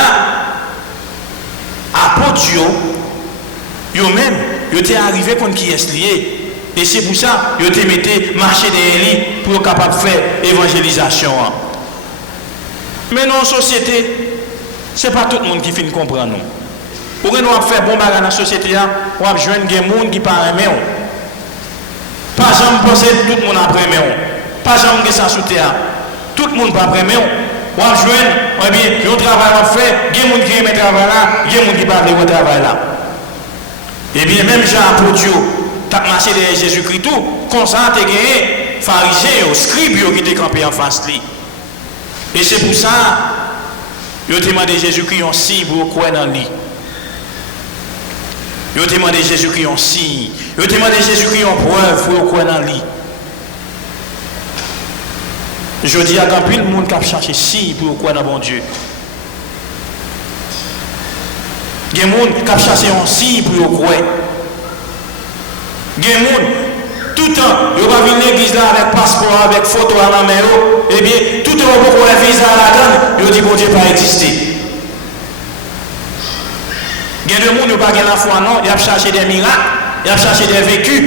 apôtre, eux-mêmes, ils étaient arrivés contre qui est lié. Et c'est pour ça qu'ils étaient mis marcher derrière lui pour être capable de faire évangélisation. Mais dans la société, ce n'est pas tout le monde qui finit comprendre nous. Pour que nous faire bon bagage dans la société, on va joindre des gens qui parlent même. Pas jamais penser tout le monde après même. Pas jamais que ça sous terre. Tout le monde pas après même. On va joindre, eh bien, le travail à faire, il y a des gens qui aiment le travail là, il y a des gens qui parlent de travail là. Eh bien, même Jean apôtre, tu as marché derrière Jésus-Christ, tout, comme ça, tu as gagné, pharisiens, scribes qui étaient campés en face de lui. Et c'est pour ça, ils ont demandé Jésus-Christ un signe pour croire dans lui. Ils ont demandé Jésus-Christ un signe. Ils ont demandé Jésus-Christ une preuve pour croire dans lui. Je dis à grand pile, le monde qui a cherché signe pour croire dans bon Dieu. Il y a des gens qui ont cherché un signe pour croire. Il y a des gens, tout le temps, ils vont venir à l'église là avec passeport, avec photo à la main, eh bien, tout le temps, pour la visa à la donne, ils disent bon Dieu pas exister. Il y a des gens qui n'ont pas la foi, non, ils ont cherché des miracles, ils ont cherché des vécus.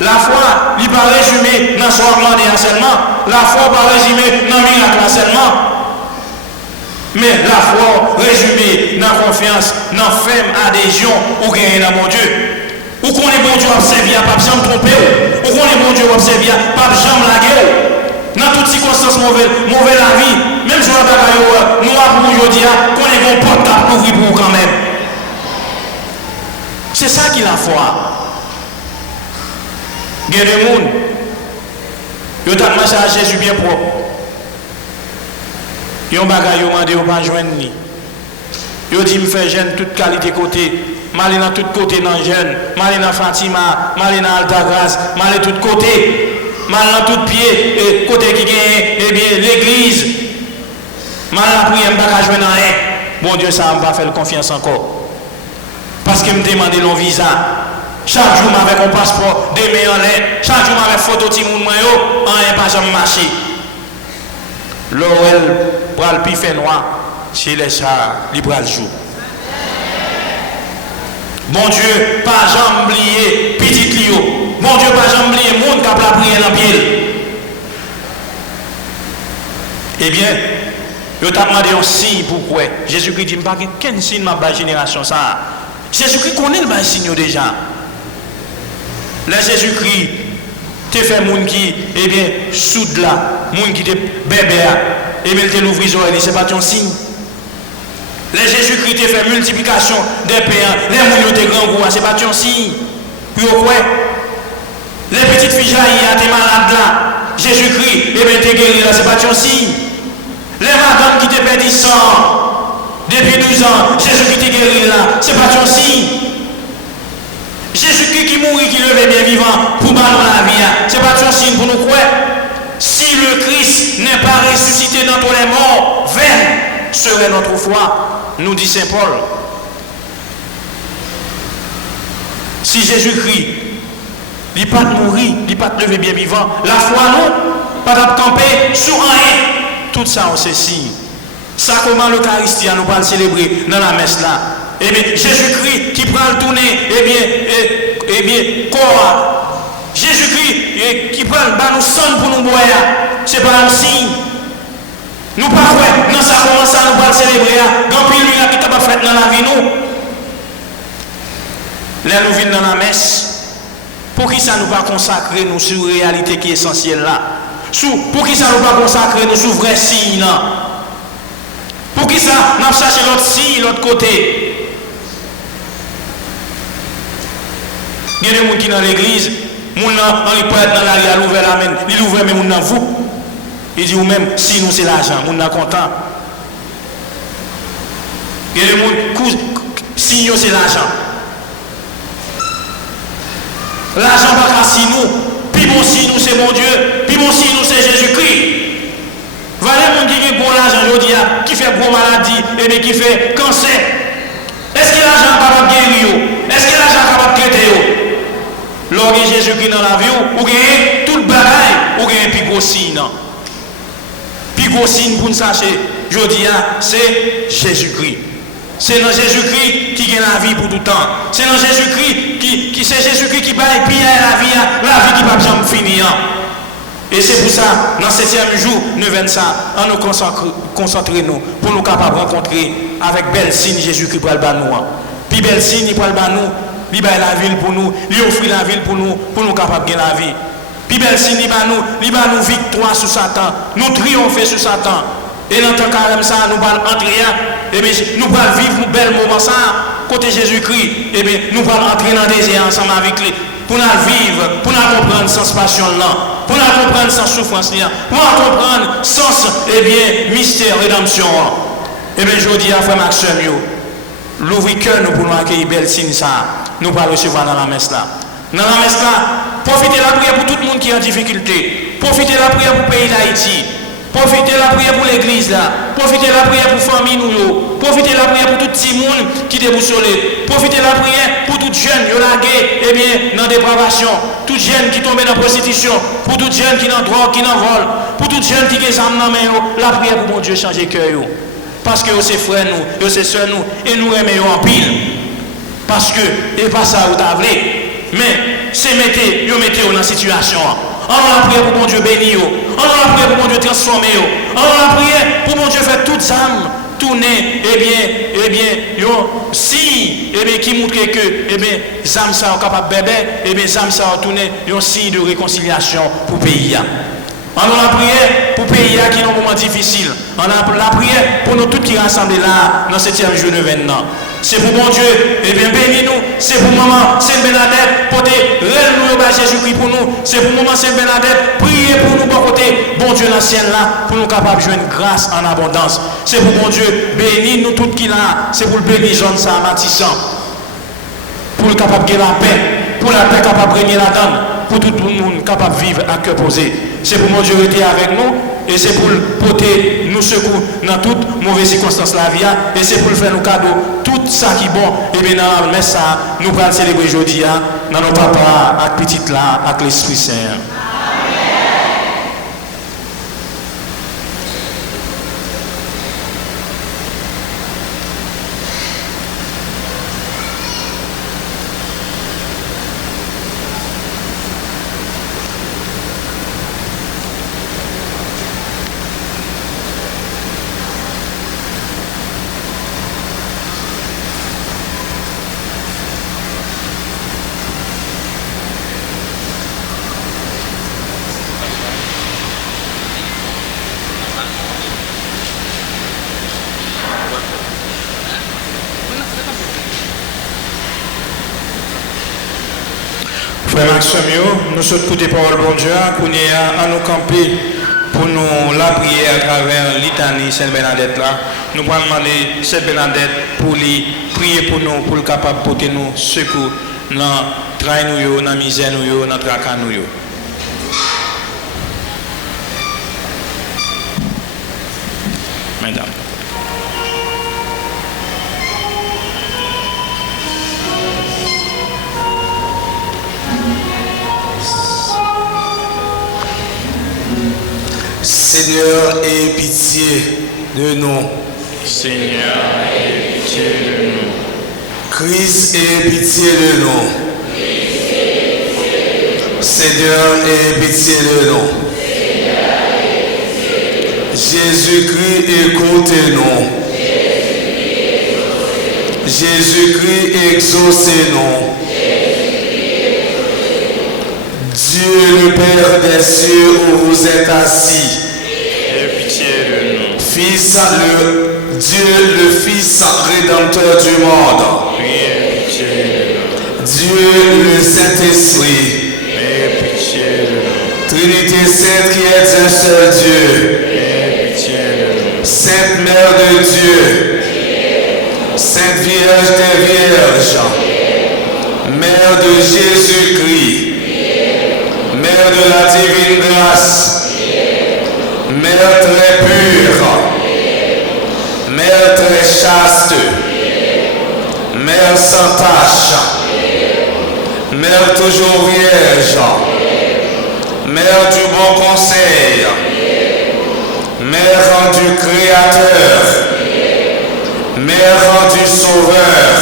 La foi, il n'est pas résumé dans son demandé seulement, la foi n'est pas résumée dans le miracle seulement. Mais la foi résumée dans la confiance, dans la ferme adhésion ou gagner dans mon Dieu. Ou qu'on est bon Dieu observé, pas jamais tromper. Ou qu'on est bon Dieu observé, pas jamais laguer. Dans toutes circonstances mauvaises la vie, même si on a bagaille nous avons aujourd'hui qu'on est bon portable pour vivre pour quand même. C'est ça qui est la foi. Il y a des gens qui ont marché à Jésus bien propre. Ils ont bagaille, ils ont demandé, ils n'ont pas joindre ni. Ils ont dit, me fait jeune toute qualité côté. Malé dans tout côté dans jeune, malé dans Fatima, malé dans Altagrace, malé tout côté, malé dans tout pied, et côté qui gagne, eh bien, l'église. Malé la prière, je ne vais pas jouer dans rien. Bon Dieu, ça ne va pas faire confiance encore. Parce que me demander le visa. Chaque jour, avec un passeport, des mains en l'air. Chaque jour, avec photo de mon maillot, en un pas jamais marché. L'orel, pour le pif noir, chez les chats, libre le jour. Bon Dieu, pas jamais oublier petit Lio. Bon Dieu, pas jamais oublier le monde qui a la prière dans le pied. Eh bien, je t'ai demandé un signe pourquoi. Jésus-Christ dit, pas quel signe ma génération ça. Jésus-Christ connaît le signe déjà. Là, Jésus-Christ, tu fait monde qui, eh bien, soude là, monde qui te bébé, et bien, tu l'ouvres les oreilles, c'est pas ton signe. Les Jésus-Christ te fait multiplication des pains, les gens qui ont grand goût, c'est pas ton signe. Puis quoi? Les petites filles jaillies, t'es malade là, Jésus-Christ, et bien t'es guéri là, c'est pas ton signe. Les madames qui te perdent 100 depuis 12 ans, Jésus-Christ te guéri là, c'est pas ton signe. Jésus-Christ qui mourit, qui levait bien vivant pour bannir la vie, c'est pas ton signe pour nous quoi? Si le Christ n'est pas ressuscité dans tous les morts, vaine serait notre foi. Nous dit Saint Paul. Si Jésus-Christ il pas mourir, il pas lever bien vivant, la foi non, pas de camper sur rien. Tout ça on sait signe. Ça comment l'Eucharistie nous va le célébrer dans la messe là. Eh bien Jésus-Christ qui prend le tourner, eh bien quoi? Jésus-Christ qui prend nous sang pour nous boire, c'est pas un signe. Nous pas ouais, non ça commence à nous pas célébrer, grand pile lui qui t'a pas fait dans la vie nous. Là nous venons dans la messe. Pour qui ça nous pas consacrer nous sur la réalité qui est essentielle là? Pour qui ça nous pas consacrer nous sur vrai signe là? Pour qui ça nous chercher l'autre signe l'autre côté? Il y a des gens qui dans l'église, les gens qui peuvent être dans la rue, l'ouvert la main, ils ouvrent mais dans vous. Il dit ou même si nous c'est l'argent, nous sommes contents. Il y a des gens si nous c'est l'argent. L'argent pas si nous, puis bon si nous c'est mon Dieu, puis bon si nous c'est Jésus-Christ. Voilà les gens qui ont bon l'argent aujourd'hui, qui fait gros maladie, et bien qui fait cancer. Est-ce que l'argent est capable de guérir? Est-ce que l'argent est capable de traiter? Lorsque Jésus-Christ dans la vie, ou gagne tout le bagaille, ou gagne plus gros signe. Plus gros signe pour nous sacher, je dis, c'est Jésus-Christ. C'est dans Jésus-Christ qui gagne la vie pour tout le temps. C'est dans Jésus-Christ qui c'est Jésus-Christ qui baille bien la vie qui ne va jamais finir. Et c'est pour ça, dans ce 7e jour, nous venons ça, en nous concentrer nous, pour nous capables de rencontrer avec bel signe Jésus-Christ pour le nous. Puis bel signe pour le nous, il va la ville pour nous, il offre la ville pour nous capables de gagner la vie. Puis bel signe, il va nous victoire sur Satan, nous triompher sur Satan. Et dans le temps carême ça, nous allons entrer, et bien, nous allons vivre un bel moment ça, côté Jésus-Christ, et bien, nous allons entrer dans le désert ensemble avec lui, pour nous vivre, pour nous comprendre sans passion là, pour nous comprendre sans souffrance là, pour nous comprendre sans, eh bien, mystère, rédemption. Et bien, je dis à frère Maxime, l'ouvrir cœur nous pour nous accueillir bel signe ça, nous allons recevoir dans la messe là. Dans la messe là, profitez de la prière pour tout le monde qui est en difficulté, profitez de la prière pour le pays d'Haïti. Profitez de la prière pour l'église là. Profitez de la prière pour la famille nous. Profitez de la prière pour tout petit monde qui est déboussolé. Profitez de la prière pour tout jeune qui est eh bien, dans dépravation. Tout jeune qui tombe dans la prostitution. Pour tout jeune qui est dans drogue, qui est dans vol. Pour tout jeune qui est dans la main. La prière pour mon Dieu changer cœur. Parce que c'est frères nous, c'est sœurs nous. Et nous aimons en pile. Parce que, et pas ça vous t'avez. Mais, c'est mettez dans la situation. On va prier pour mon Dieu bénir. On va prier pour mon Dieu transformer. On va prier pour mon Dieu faire toutes âmes tourner. Eh bien, si, qui montre que, les âmes sont capables de bébé, les âmes sont tourner, un signe de réconciliation pour le pays. On a la prière pour le pays qui est un moment difficile. On a la prière pour nous tous qui rassemblés là, dans ce 7e jour de 20 ans. C'est pour mon Dieu, bénis-nous. C'est pour maman, Sainte Bernadette, porter nous Jésus-Christ pour nous. C'est pour maman, Sainte Bernadette, prier pour nous, bon côté, bon Dieu dans le ciel là, pour nous capables de jouer une grâce en abondance. C'est pour mon Dieu, bénis-nous tous qui là. C'est pour le bénir Jean ça, Matissant. Pour le capable de la paix, pour la paix capable de régner la donne, pour tout le monde capable de vivre à cœur posé. C'est pour mon Dieu rester avec nous. Et c'est pour porter nous secours dans toutes mauvaises circonstances de la vie. Et c'est pour faire nos cadeaux. Tout ça qui est bon. Et bien dans la messe, nous allons célébrer aujourd'hui dans nos papas, avec petite là, avec l'Esprit Saint. Frère Maxime, nous sommes écoutés par le bon Dieu, pour nous camper, pour nous la prier à travers l'Itanie Sainte Bernadette là. Nous allons demander Sainte Bernadette pour lui prier pour nous, pour le capable de porter nous secours dans le travail, dans la misère, dans le tracas. Mesdames. Seigneur, aie pitié de nous. Seigneur, aie pitié de nous. Christ, aie pitié de nous. Seigneur, aie pitié de nous. Jésus-Christ, écoutez-nous. Jésus-Christ, exaucez-nous. Dieu le Père des cieux où vous êtes assis. Aie pitié de nous. Dieu le Fils rédempteur du monde. Aie pitié de nous. Dieu le Saint-Esprit. Aie pitié de nous. Trinité sainte qui est un seul Dieu. Aie pitié de nous. Sainte Mère de Dieu. Sainte Vierge des Vierges. Mère de Jésus-Christ. Mère de la divine grâce, Mère très pure, Mère très chaste, Mère sans tache, Mère toujours vierge, Mère du bon conseil, Mère du Créateur, Mère du Sauveur,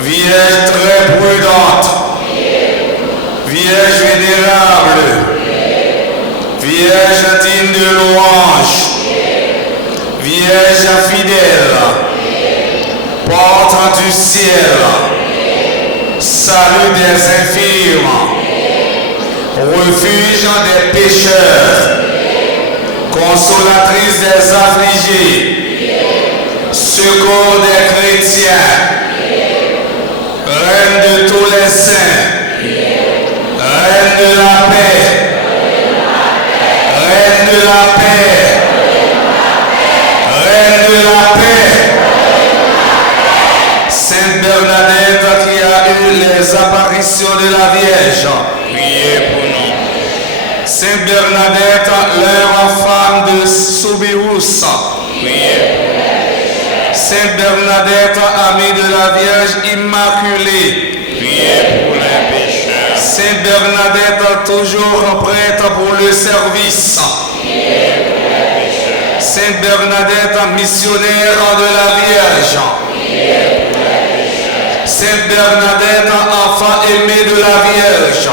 Vierge très prudente, Vierge vénérable, Vierge digne de louange, Vierge fidèle, porte du ciel, salut des infirmes, refuge des pécheurs, consolatrice des affligés, secours des chrétiens, reine de tous les saints, reine de la paix, reine de la paix, reine de la paix, Sainte Bernadette qui a eu les apparitions de la Vierge, Priez pour nous. Sainte Bernadette, l'heure femme de Soubirous, Priez Sainte Bernadette, amie de la Vierge Immaculée, Priez pour les pécheurs. Sainte Bernadette, toujours prête pour le service, Sainte Bernadette, missionnaire de la Vierge, Sainte Bernadette, enfant aimé de la Vierge,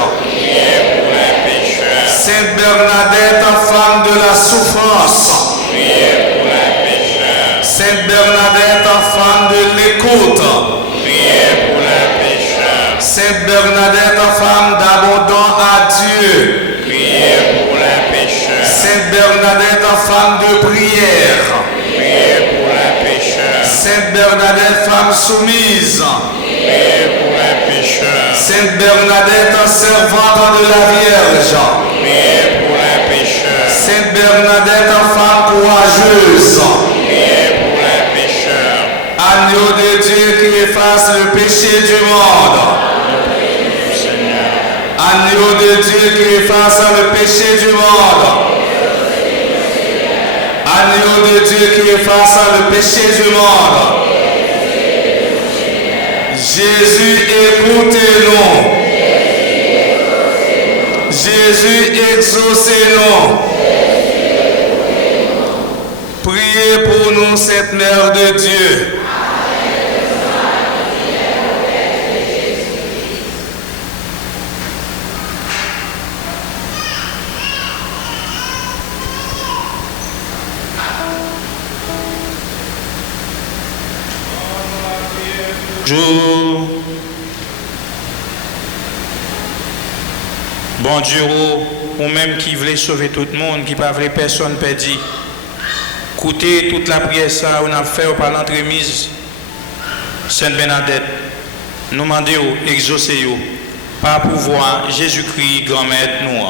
Sainte Bernadette, femme de la souffrance, Sainte Bernadette, femme de l'écoute, Sainte Bernadette, femme d'abondant à Dieu, Sainte Bernadette, femme de prière, Sainte Bernadette, femme soumise, Sainte Bernadette, servante de la Vierge, Sainte Bernadette, femme courageuse, agneau de Dieu qui efface le péché du monde, agneau de Dieu qui efface le péché du monde, agneau de Dieu qui efface le péché du monde. Jésus, écoutez-nous. Jésus, exaucez-nous. Priez pour nous, cette Mère de Dieu. Bonjour. Bon Dieu, ou même qui voulait sauver tout le monde, qui ne voulait personne perdu. Écoutez toute la prière ça, on a fait par l'entremise. Sainte Bernadette, nous demandons, exaucez par pouvoir Jésus-Christ, grand maître nous.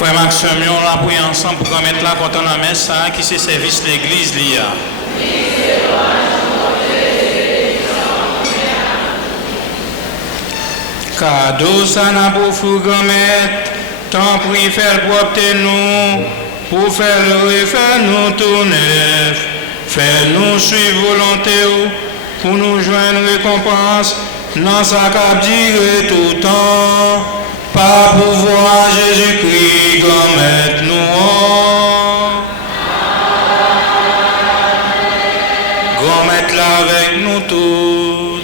Frère Maxime, on l'a pris ensemble pour mettre là quand on a mis ça, qui c'est service l'église l'IA. Cadeau ça n'a pas fou mettre, tant pris faire pour opter nous, pour faire le refaire nous tout neuf, faire nous suivre volonté pour nous joindre récompense, dans sa cap dire tout le temps, par pouvoir Jésus-Christ, grand maître nous. Grand maître là avec nous tous.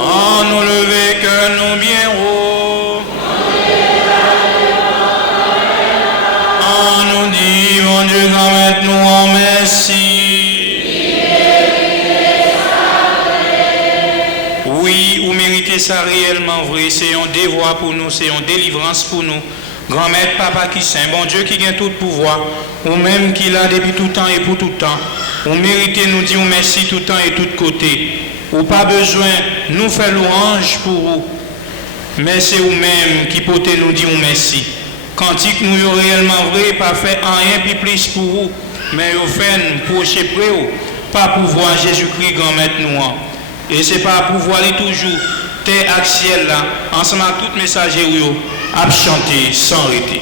En nous lever que nous bien haut. En nous dit, mon Dieu, grand maître nous en merci. Oui, ou méritez ça réellement vrai, c'est un devoir pour nous, c'est une délivrance pour nous. Grand-mère, papa qui saint, bon Dieu qui gagne tout pouvoir, ou même qui l'a depuis tout temps et pour tout temps. Ou méritez nous dire merci tout temps et tout côté. Ou pas besoin nous faire louange pour vous. Mais c'est vous-même qui potez nous dire merci. Cantique nous y réellement vrai, pas fait rien puis plus pour vous. Mais vous faites pour chez près, pas pour voir Jésus-Christ grand-mère nous. Et c'est pas pour voir les toujours terre et ciel là, ensemble avec tous les messagers à chanter sans arrêter.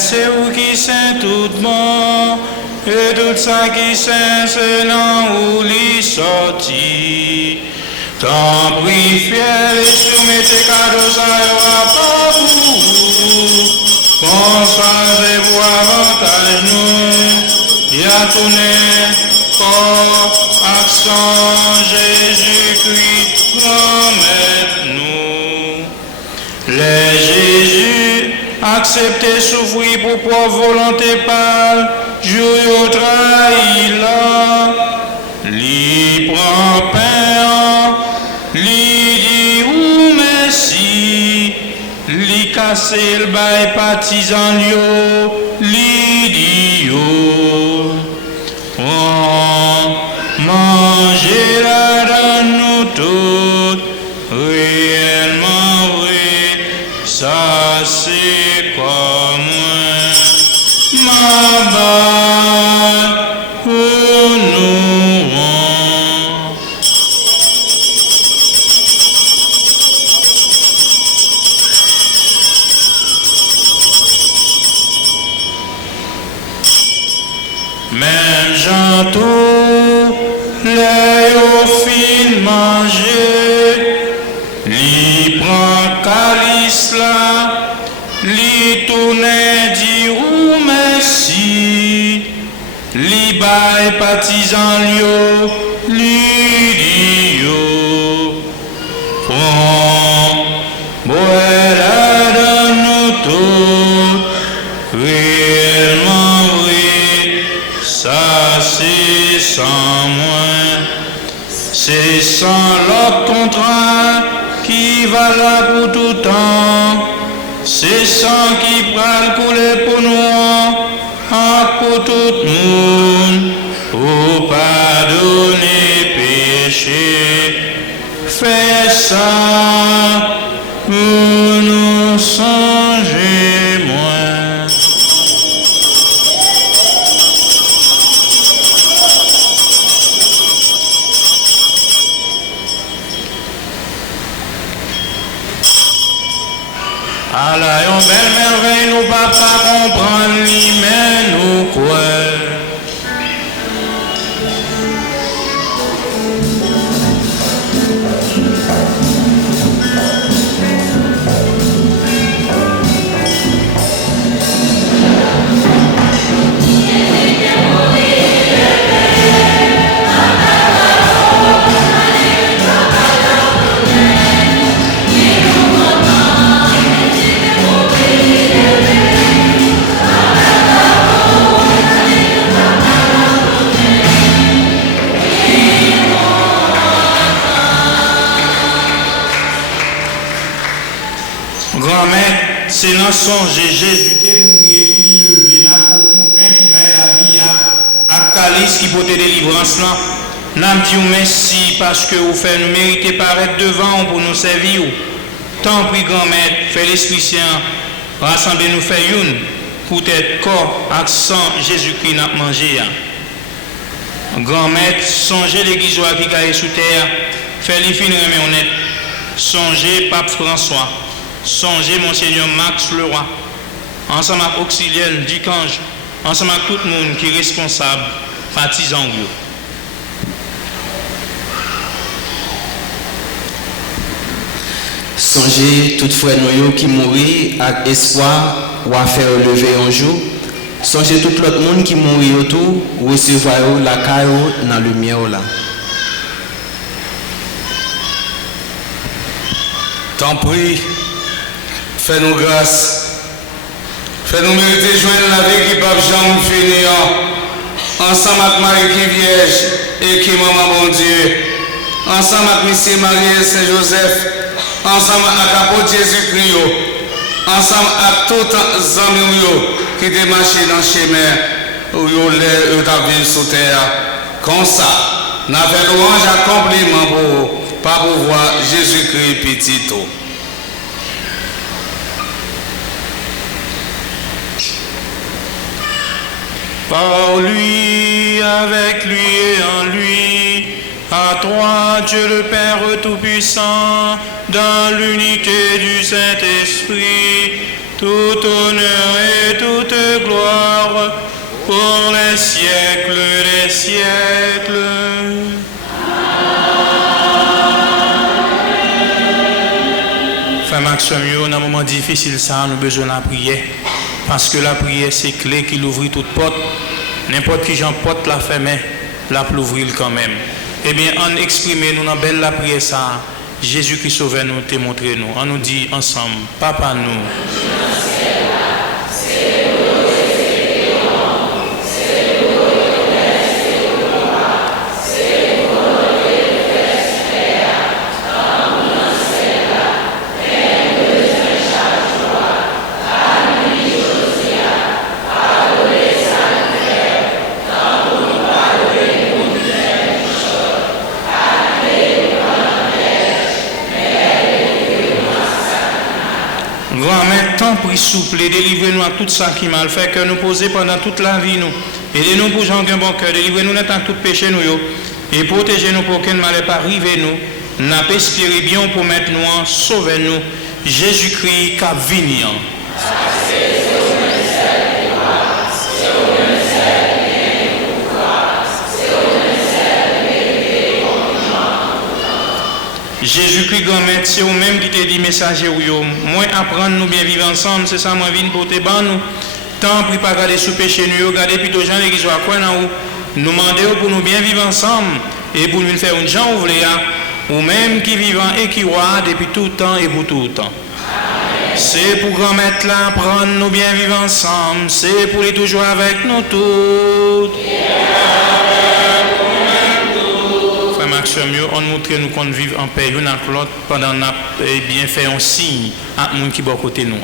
C'est vous qui saint tout bon, et tout ça qui saint, c'est là où l'y sorti. Tant pris fiel et soumettez cadeaux, ça ira pas pour vous. Consacrez pour avantage nous, y a tourné corps, accent, Jésus-Christ, grand maître nous. Les Jésus, acceptez souffrir pour propre volonté pâle, jour au trahi là, li prend pain, li dit ou merci, li casse le bail partisan yo, li dit yo, manger la dans nous toutes, réellement vrai. sabbat honorant. Même Jean-tout, les au fin manger, li prend calice là, li tourne dit ou merci, li bail partisan yo, li dit yo, prends, bois la dans nous tous, réellement vrai, ça c'est sans moins, c'est sans l'autre contrat qui va là pour tout temps. C'est sang qui prend couler pour nous, pour tout le monde, pour pardonner péché. Fais ça pour nous changer moins. Ah là, yon belle merveille, nous pas comprendre, ni mais nous quoi. Grand-mère, c'est dans songer Jésus qui est mort et qui levé, n'a pas fait pain qui va la vie à calice qui peut te délivrance là. N'a dit merci parce que vous faites nous mériter paraître devant pour nous servir. Tant pis grand-mère, fais l'Esprit Saint, rassemblez nous faire une pour être corps accent Jésus-Christ n'a mangé. Grand-mère, songez l'église qui gagne sous terre, fais les fins remet honnête. Songez Pape François. Songez Monseigneur Max Leroy, ensemble avec auxiliaire Ducange, ensemble avec tout le monde qui est responsable, partisan. Songez tout frère nous qui mourit avec espoir ou à faire lever un jour. Songez tout l'autre monde qui mourit autour, recevoir la caillou dans la lumière là. Tant pis. Fais-nous grâce. Fais-nous mériter de joindre la vie qui ne peut jamais finir. Ensemble avec Marie qui vierge et qui maman bon Dieu. Ensemble avec Monsieur Marie et Saint-Joseph. Ensemble avec l'apôtre Jésus-Christ. Ensemble avec tous les amis qui démarchent dans le chemin où ils vivent sur terre. Comme ça, nous avons louange à compliment pour pas pouvoir Jésus-Christ petit. Par lui, avec lui et en lui, à toi, Dieu le Père Tout-Puissant, dans l'unité du Saint-Esprit, tout honneur et toute gloire, pour les siècles des siècles. Frère Maxime, dans un moment difficile, ça, nous avons besoin de la prière. Parce que la prière, c'est clé qui ouvre toute porte. N'importe qui j'en porte la ferme, la l'ouvrir quand même. Eh bien, en exprimer nous dans belle la prière ça, Jésus qui sauve nous, te montre nous. On nous dit ensemble, Papa nous. Grand-mère, temps pour souple, délivrez-nous à tout ça qui mal fait, que nous poser pendant toute la vie, nous. Aidez-nous pour Jean bon cœur, délivrez-nous net à tout péché, nous, et protégez-nous pour qu'un mal pas arrivé, nous. N'a pas espéré bien pour mettre nous en, sauvez-nous. Jésus-Christ, qui venir. Jésus-Christ, grand-mère, c'est vous-même qui t'a dit messager ou yo. Moi, apprendre nous bien vivre ensemble, c'est ça, moi, vine pour te ban nous. Tant pour pas garder sous péché nous, garder plutôt gens l'église à quoi nous. Nous demander pour nous bien vivre ensemble et pour nous faire une gens ouvrier, ou même qui vivant et qui roi depuis tout le temps et pour tout le temps. C'est pour grand-mère là, prendre nous bien vivre ensemble, c'est pour les toujours avec nous tous. On montre nous qu'on vit en paix l'un avec l'autre pendant qu'on a bien fait un signe à monde qui est à côté de nous.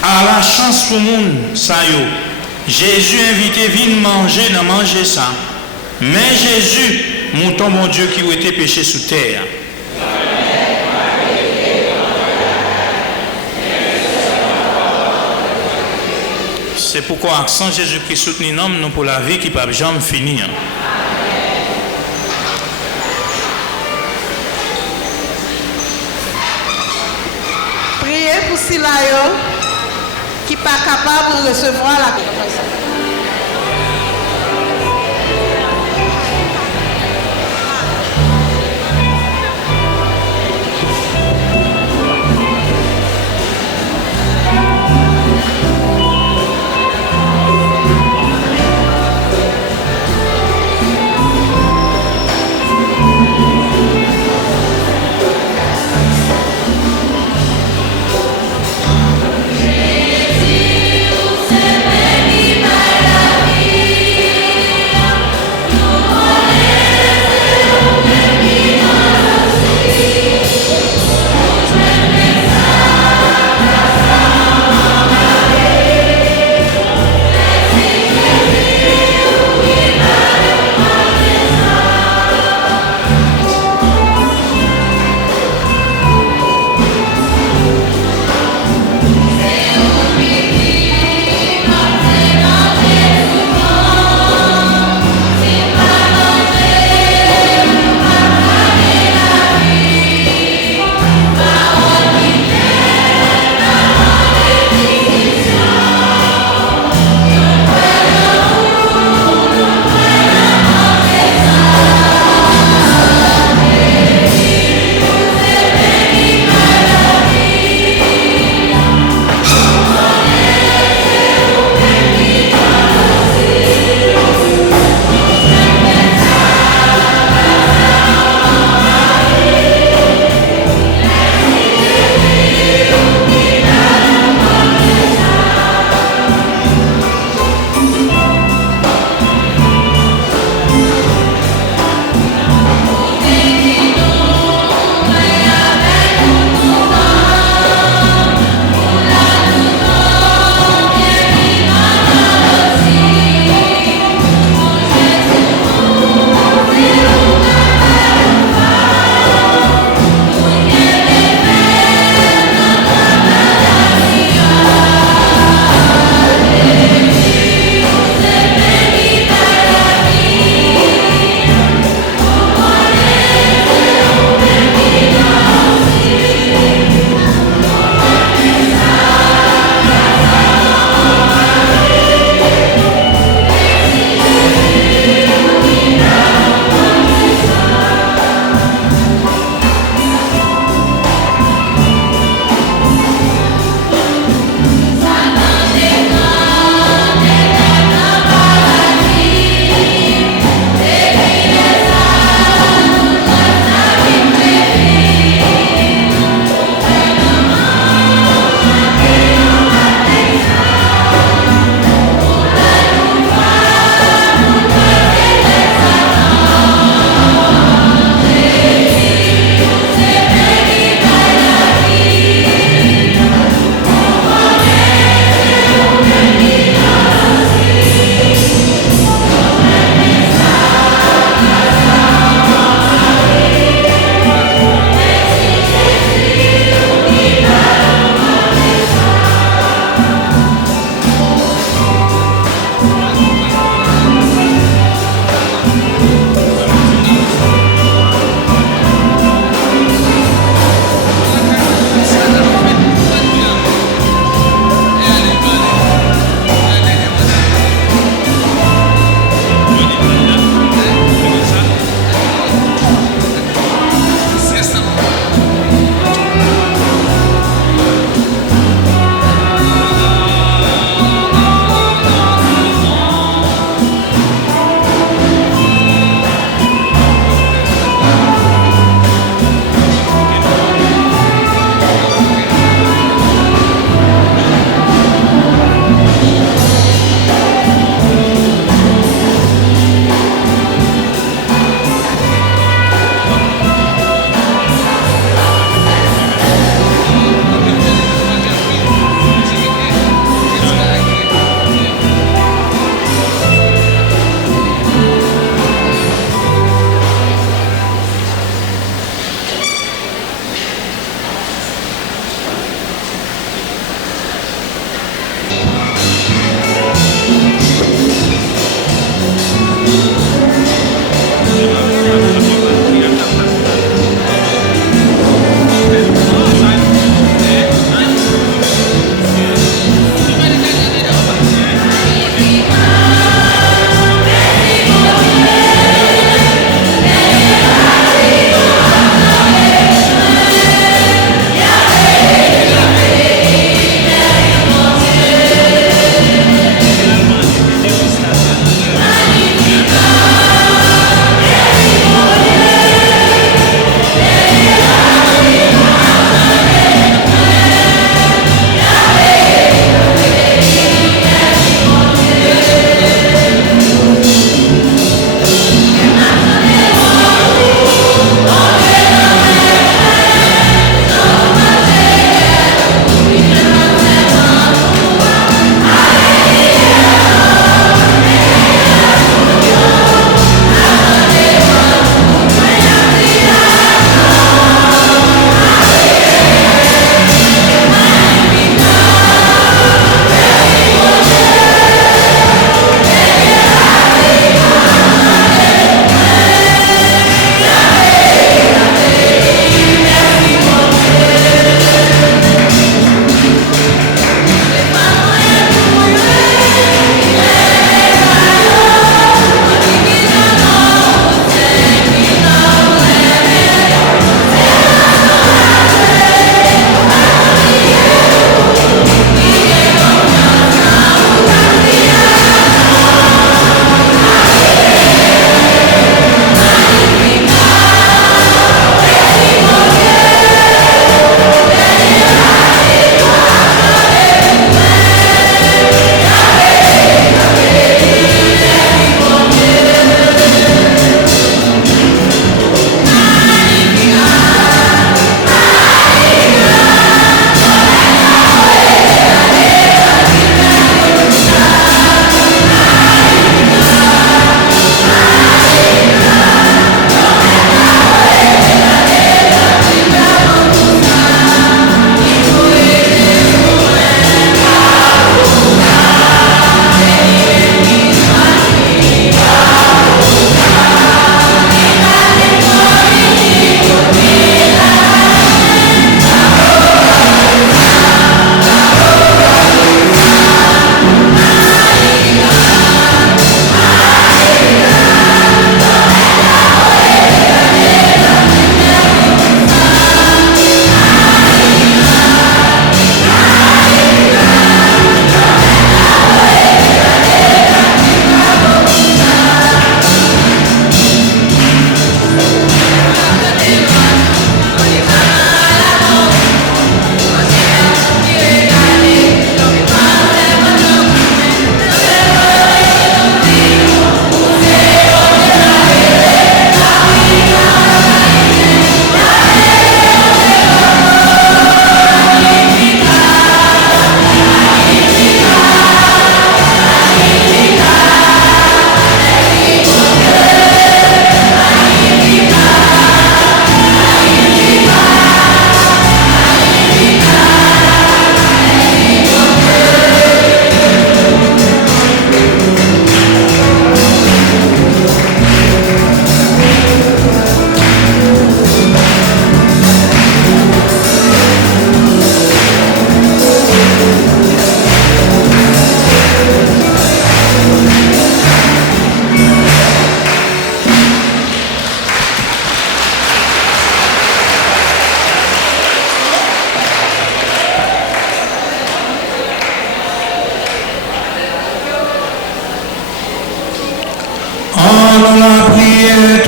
À la chance pour le monde, ça yo. Jésus invité vine manger, dans manger ça. Mais Jésus, mon ton mon Dieu qui a été péché sous terre. C'est pourquoi sans Jésus-Christ soutenir nous, nous pour la vie qui ne peut jamais finir. Priez pour Silayo qui n'est pas capable de recevoir la Jésus, vous savez,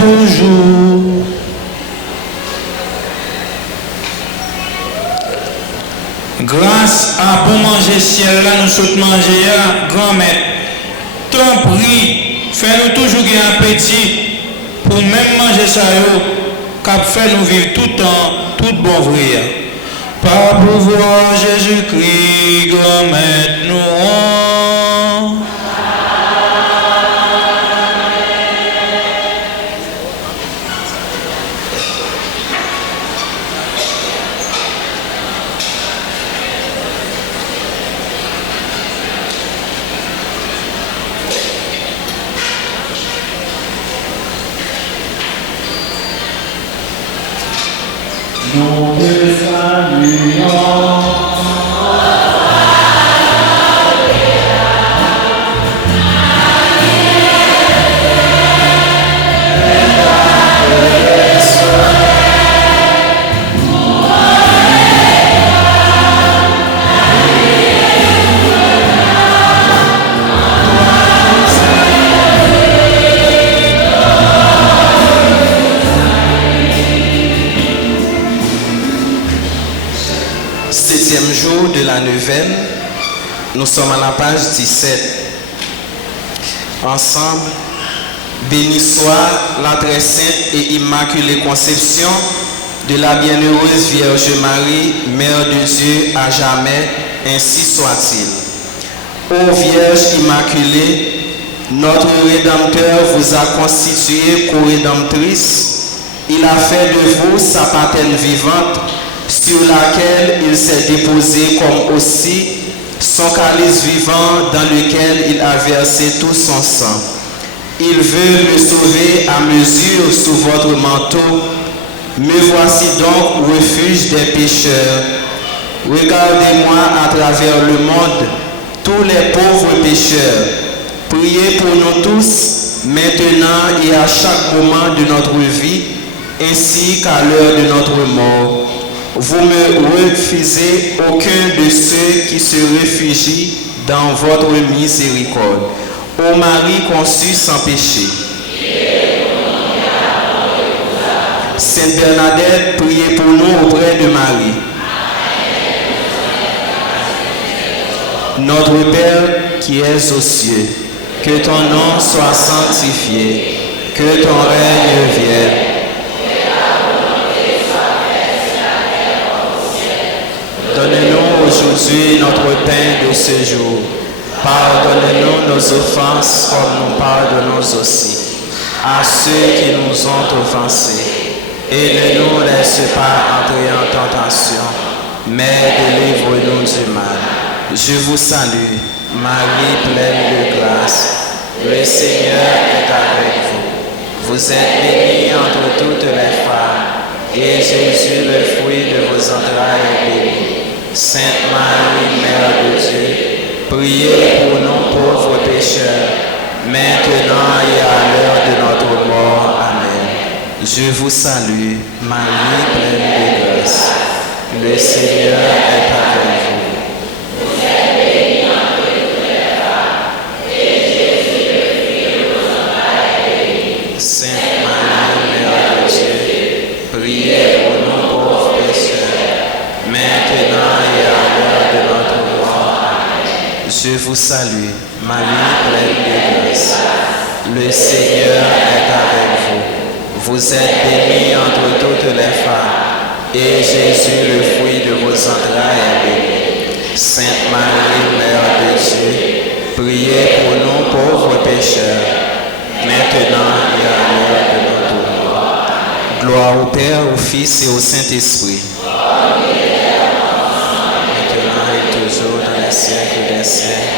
toujours. Grâce à bon manger ciel là, nous sommes manger, grand maître. T'en prie, fais-nous toujours gagner appétit pour même manger ça, cap fait nous vivre tout le temps, tout bon vrai. Par pouvoir Jésus-Christ, grand maître, nous rend. Nous te saluons. Septième jour de la neuvaine, nous sommes à la page 17. Ensemble, béni soit la très sainte et immaculée conception de la bienheureuse Vierge Marie, Mère de Dieu à jamais, ainsi soit-il. Ô Vierge immaculée, notre Rédempteur vous a constitué co-rédemptrice. Il a fait de vous sa paterne vivante, sur laquelle il s'est déposé, comme aussi son calice vivant dans lequel il a versé tout son sang. Il veut me sauver à mesure sous votre manteau. Me voici donc refuge des pécheurs. Regardez-moi à travers le monde, tous les pauvres pécheurs. Priez pour nous tous, maintenant et à chaque moment de notre vie, ainsi qu'à l'heure de notre mort. Vous me refusez aucun de ceux qui se réfugient dans votre miséricorde. Ô Marie conçue sans péché. Sainte Bernadette, priez pour nous auprès de Marie. Notre Père qui es aux cieux, que ton nom soit sanctifié, que ton règne vienne. Donne-nous aujourd'hui notre pain de ce jour. Pardonne-nous nos offenses comme nous pardonnons aussi à ceux qui nous ont offensés. Et ne nous laisse pas entrer en tentation, mais délivre-nous du mal. Je vous salue, Marie pleine de grâce. Le Seigneur est avec vous. Vous êtes bénie entre toutes les femmes, et Jésus, le fruit de vos entrailles, est béni. Sainte Marie, Mère de Dieu, priez pour nous pauvres pécheurs, maintenant et à l'heure de notre mort. Amen. Je vous salue, Marie pleine de grâce. Le Seigneur est avec vous. Vous êtes bénie entre toutes les femmes, et Jésus, le fruit de vos entrailles, est béni. Sainte Marie, Mère de Dieu, priez pour nous pauvres pécheurs, maintenant et à l'heure de notre mort. Amen. Je vous salue, Marie pleine de grâce. Le Seigneur est avec vous. Vous êtes bénie entre toutes les femmes, et Jésus, le fruit de vos entrailles, est béni. Sainte Marie, Mère de Dieu, priez pour nous pauvres pécheurs, maintenant et à l'heure de notre mort. Gloire au Père, au Fils et au Saint-Esprit. Dans les siècles des siècles.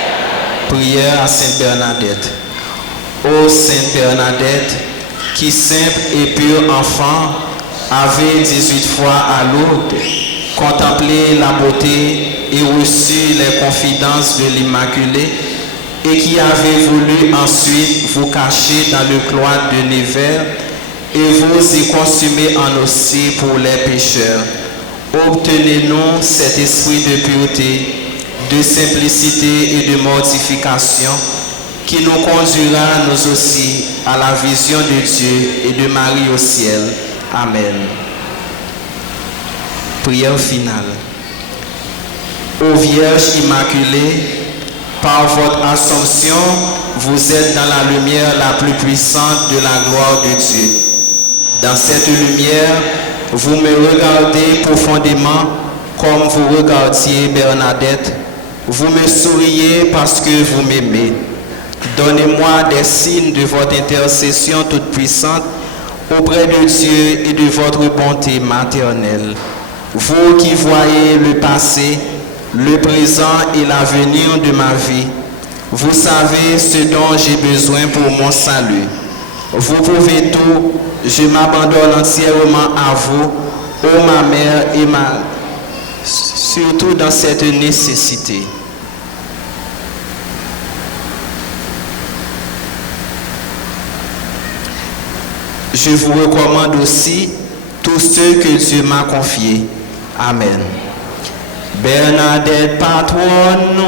Prière à Sainte Bernadette. Ô Sainte Bernadette, qui simple et pur enfant avait 18 fois à Lourdes contemplé la beauté et reçu les confidences de l'Immaculée, et qui avait voulu ensuite vous cacher dans le cloître de Nevers et vous y consumer en hostie pour les pécheurs. Obtenez-nous cet esprit de pureté, de simplicité et de mortification, qui nous conduira nous aussi à la vision de Dieu et de Marie au ciel. Amen. Prière finale. Ô Vierge Immaculée, par votre Assomption, vous êtes dans la lumière la plus puissante de la gloire de Dieu. Dans cette lumière, vous me regardez profondément comme vous regardiez Bernadette. Vous me souriez parce que vous m'aimez. Donnez-moi des signes de votre intercession toute puissante auprès de Dieu et de votre bonté maternelle. Vous qui voyez le passé, le présent et l'avenir de ma vie, vous savez ce dont j'ai besoin pour mon salut. Vous pouvez tout, je m'abandonne entièrement à vous, ô ma mère et surtout dans cette nécessité. Je vous recommande aussi tous ceux que Dieu m'a confiés. Amen. Bernadette patronne.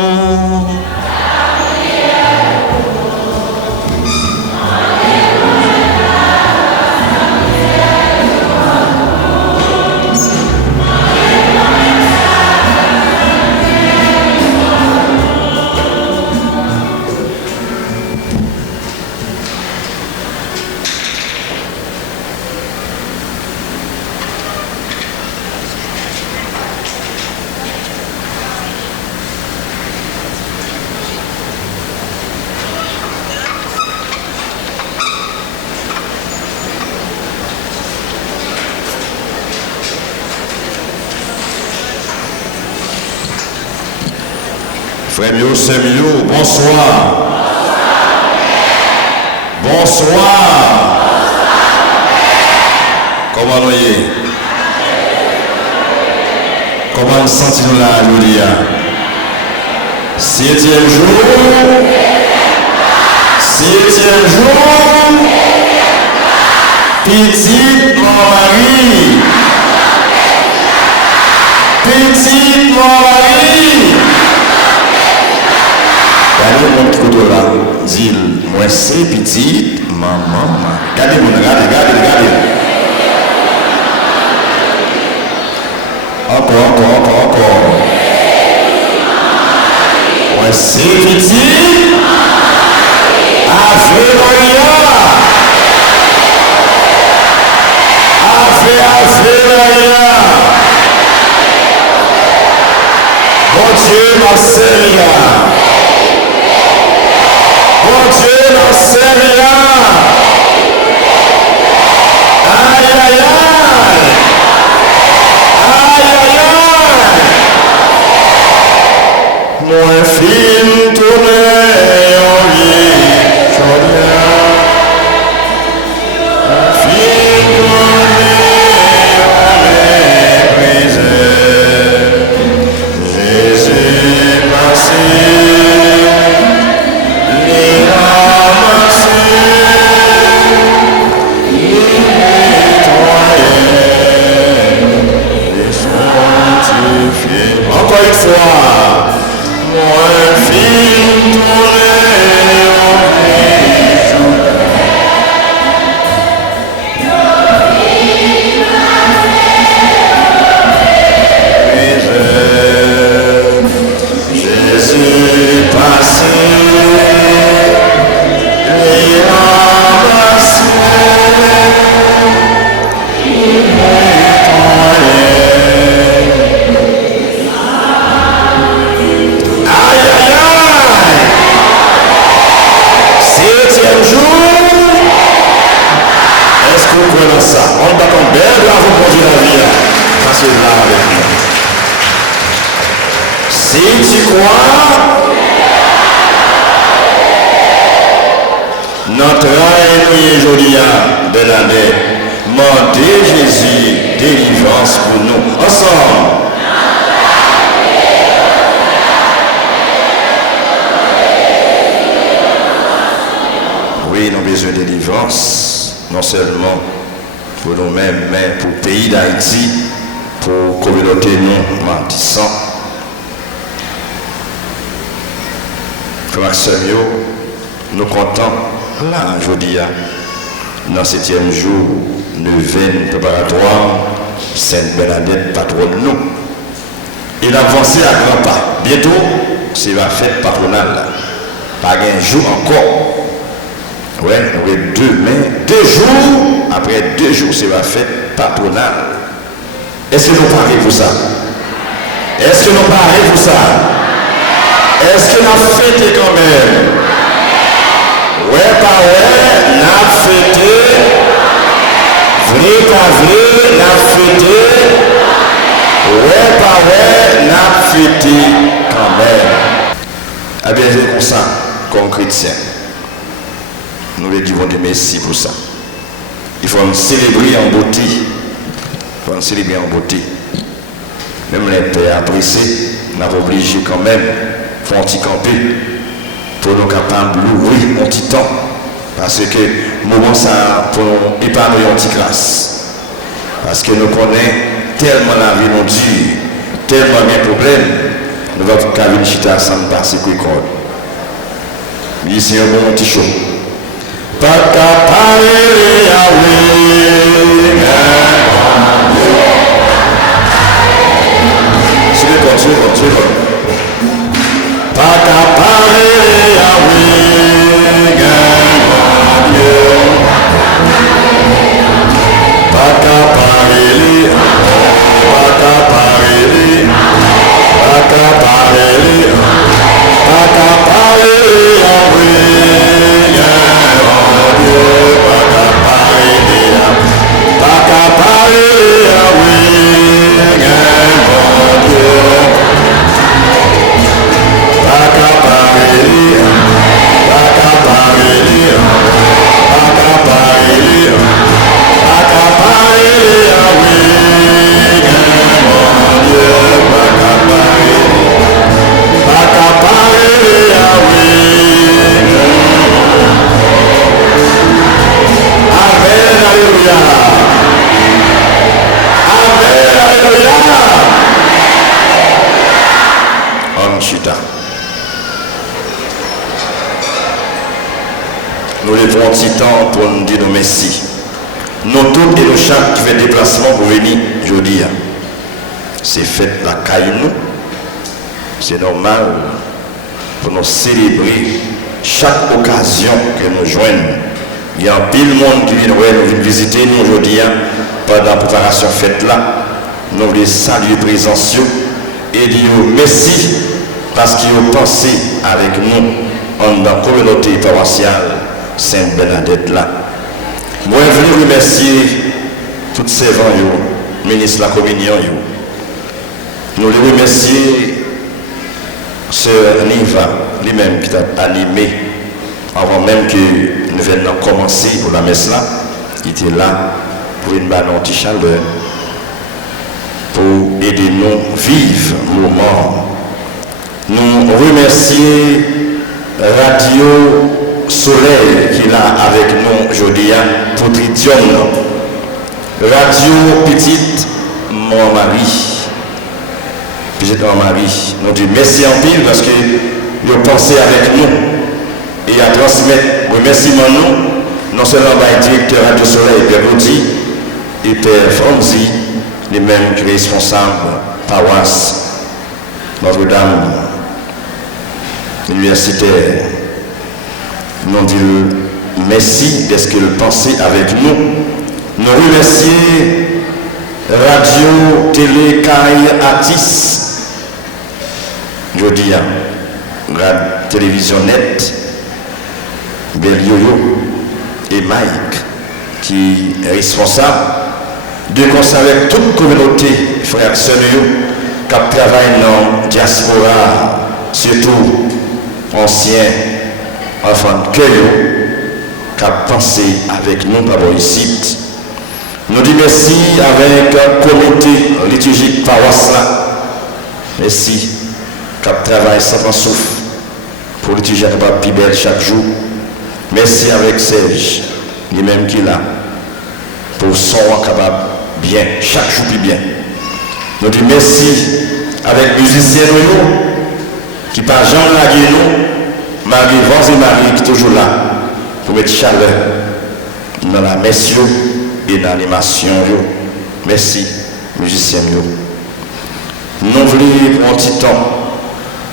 Frère Mio, Saint Mio, bonsoir. Bonsoir. Comment nous y est? Comment nous sentons là, Loulia? 7e jour. 7e jour. Petite Marie. Petite Marie. Regardez mon couteau là, dit moi c'est petite maman. Regardez mon, regardez. Encore. Moi c'est petite. Ave Maria. Bon Dieu m'a servi. Bon Dieu n'en sait rien. Aïe, aïe, aïe. Aïe, aïe, aïe. Mon film tournait en vie. Film tournait en méprisé. Jésus passé. Encore une fois, mon film tourné en bijoux. Jésus passé, et embrassé, ça. On va tomber là, vous conduire la vie. Passez là avec nous. Si tu crois, notre ennemi aujourd'hui de l'année, mandez Jésus délivrance pour nous. Ensemble. Oui, nous avons besoin de délivrance, non seulement pour nous-mêmes, mais pour le pays d'Haïti, pour la communauté nous martissants. Frère Maximio, nous comptons là, aujourd'hui, dans le 7e jour, 9e préparatoire, Sainte Bernadette, patronne nous. Il a avancé à grands pas. Bientôt, c'est la fête patronale. Pas un jour encore. Ouais, oui, 2 jours, après 2 jours, c'est la fête patronale. Est-ce que nous parlons pour ça? Est-ce que nous parlons pour ça? Est-ce que nous avons fêté quand même? Ouais, pas ouais, nous avons fêté. Vrai, pas vrai, nous avons fêté. Ouais, pas ouais, nous avons fêté quand même. Eh bien, c'est comme ça, comme chrétien. Nous lui disons Dieu merci pour ça. Il faut nous célébrer en beauté. Il faut nous célébrer en beauté. Même les pères appréciés, nous avons obligé quand même pour un petit camper, pour nous capables de louer un petit temps. Parce que le moment ça pour nous épargner un petit classe. Parce que nous connaissons tellement la vie nous dure, tellement de problèmes, nous allons venir chiter ensemble passer quoi quoi. Ici un bon petit show. Pas qu'à parler Yahweh. C'est pas qu'à parler Yahweh. Pas qu'à parler. Pas qu'à parler. Pas qu'à parler. Pas qu'à parler Yahweh. Nous levons un petit temps pour nous dire merci. Nous tous et nous chaque qui fait déplacement pour venir aujourd'hui. C'est fait la caille nous. C'est normal pour nous célébrer chaque occasion que nous joignons. Il y a un pile monde qui vient nous visiter nous aujourd'hui pendant la préparation fête là. Nous voulons saluer présence et dire merci parce qu'ils ont pensé avec nous dans la communauté paroissiale Sainte Bernadette là. Moi je veux remercier tous ces servants, ministre de la communion. Nous voulons remercier Sœur Niva lui-même qui t'a animé avant même que nous venions commencer pour la messe là. Il était là pour une bonne petite chaleur pour aider nous vivre le moment. Nous remercions Radio Soleil qui est là avec nous aujourd'hui pour Tridium. Radio Petite Mon Mari. Petite Mon Mari. Nous disons merci en pile parce que vous pensez avec nous et à transmettre remerciements nous, non seulement par le directeur Radio Soleil, Père Gaudi et Père Franzi, les mêmes responsables paroisse Notre-Dame universitaire. Nous disons merci d'être que le pensez avec nous. Nous remercions Radio Télé Caille Atis. Je dis Télévision Net, Belioyo et Mike qui est responsable de conserver avec toute la communauté, frères et sœurs, qui travaillent dans la diaspora, surtout anciens enfants de cœur, qui ont pensé avec nous par ici. Nous disons merci avec un comité liturgique paroisse là. Merci, qui travaille sans souffle pour liturgie capable plus belle chaque jour. Merci avec Serge, lui-même qui est là, pour son capable bien, chaque jour plus bien. Nous disons merci avec les musiciens qui par Jean Lagué nous, Marie, vents et Marie qui est toujours là pour mettre chaleur dans la messe et dans l'animation. Merci, musiciens. Nous voulons prendre un petit temps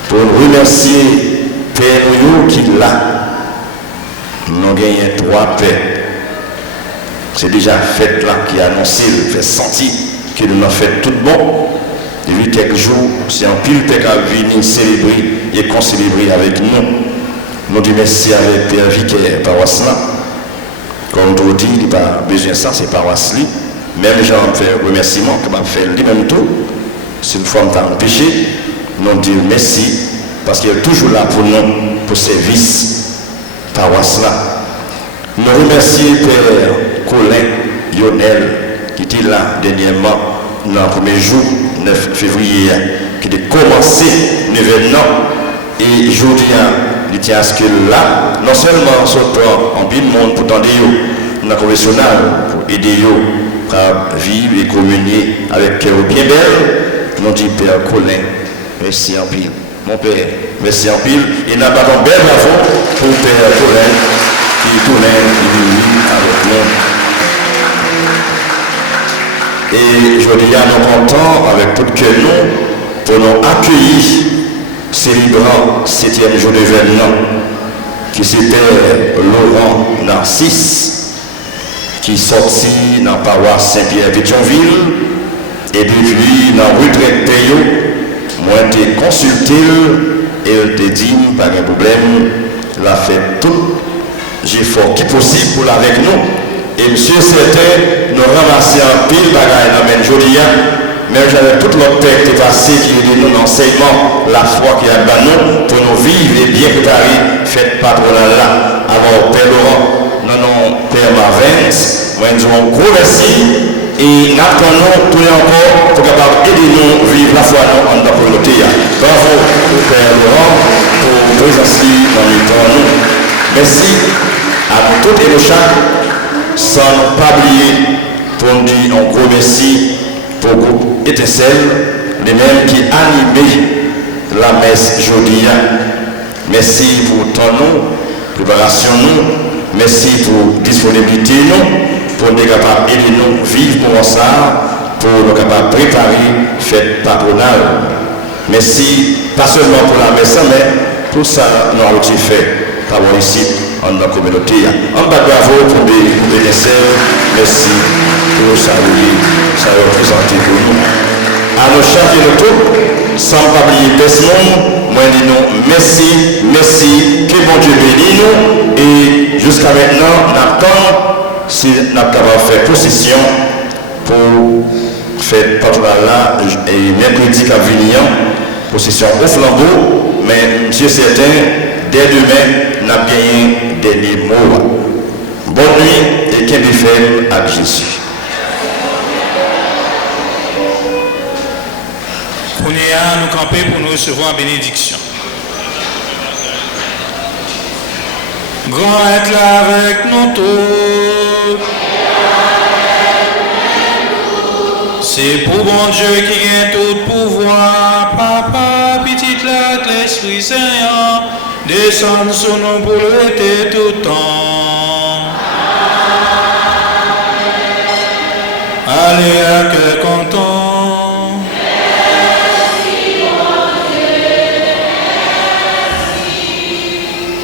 pour nous remercier Père qui est là. Nous avons gagné 3 paix. C'est déjà fait là qui a annoncé, fait sentir que nous avons fait tout bon. Depuis quelques jours, c'est un pile paix qui a venu célébrer et concélébrer avec nous. Nous disons merci avec Père Vicaire, paroisse là. Comme tout dit, il n'y a pas besoin de ça, c'est paroisse là. Même gens fait un remerciement, comme on fait lui-même tout. C'est une fois que nous empêché, nous disons merci, parce qu'il est toujours là pour nous, pour service, paroisse là. Nous remercions Père Colin Lionel, qui était là dernièrement, dans le premier jour, 9 février, qui a commencé l'événement. Et aujourd'hui, il tient à ce que là, non seulement sortant en bien monde pour tendre dans la conventionnelle, pour aider à vivre et communier avec cœur bien belle, nous dit Père Colin, merci en pile. Mon Père, merci en pile. Et nous avons un bel bravo pour Père Colin, qui tourne avec nous. Et je dis à nos contents, avec tout cœur nous, pour nous accueillir, célébrant 7e jour d'événement, qui c'était Laurent Narcisse, qui sortit dans la paroisse Saint-Pierre-Pétionville, et depuis dans la retraite Péo, moi j'ai consulté, et elle t'a dit, pas de problème, elle a fait tout l'effort qui est possible pour avec nous. Et monsieur certain, nous ramasser un pile bagaille dans le jour, mais j'avais toute l'autre tête qui est passée, qui est de nous l'enseignement, la foi qui est à nous, pour nous vivre et bien préparer, faites patronat là. Alors, Père Laurent, non, Père Marvins, moi nous disons un gros merci et nous attendons tous les encore pour capable aider nous à vivre la foi dans la communauté. Bravo au Père Laurent pour présence dans le temps nous. Merci à nous tous et nos chaque, sans pas oublier pour nous dire un gros merci pour le groupe Étincelle, les mêmes qui animent la messe aujourd'hui. Merci pour ton nom, préparation nous. Merci pour la disponibilité, pour nous capables d'aider nous vivre pour ça, pour nous capables de préparer fête patronale. Merci, pas seulement pour la messe, mais tout ça, nous avons fait par ici, dans la communauté. En bas bravo pour les essais. Merci pour ça, ça représente pour nous. À nos chefs et nos tout, sans pas oublier personne, moi je dis nous merci, que bon Dieu bénisse nous, et jusqu'à maintenant, nous attendons si nous avons capable de faire possession pour faire patronat là, et mercredi qui venir, possession au flambeau, mais monsieur certain, dès demain, nous avons gagné des mots. Bonne nuit et qu'elle fait à Jésus. On est à nous camper pour nous recevoir bénédiction. Grand être là avec nous tous. C'est pour bon Dieu qui gagne tout pouvoir. Papa, petite là, l'Esprit Saint, descend sur nous pour l'été tout le temps. Allez à cœur content.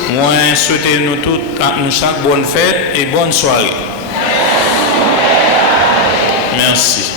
Moi, souhaitez nous toutes, à nous chaque bonne fête et bonne soirée. Merci.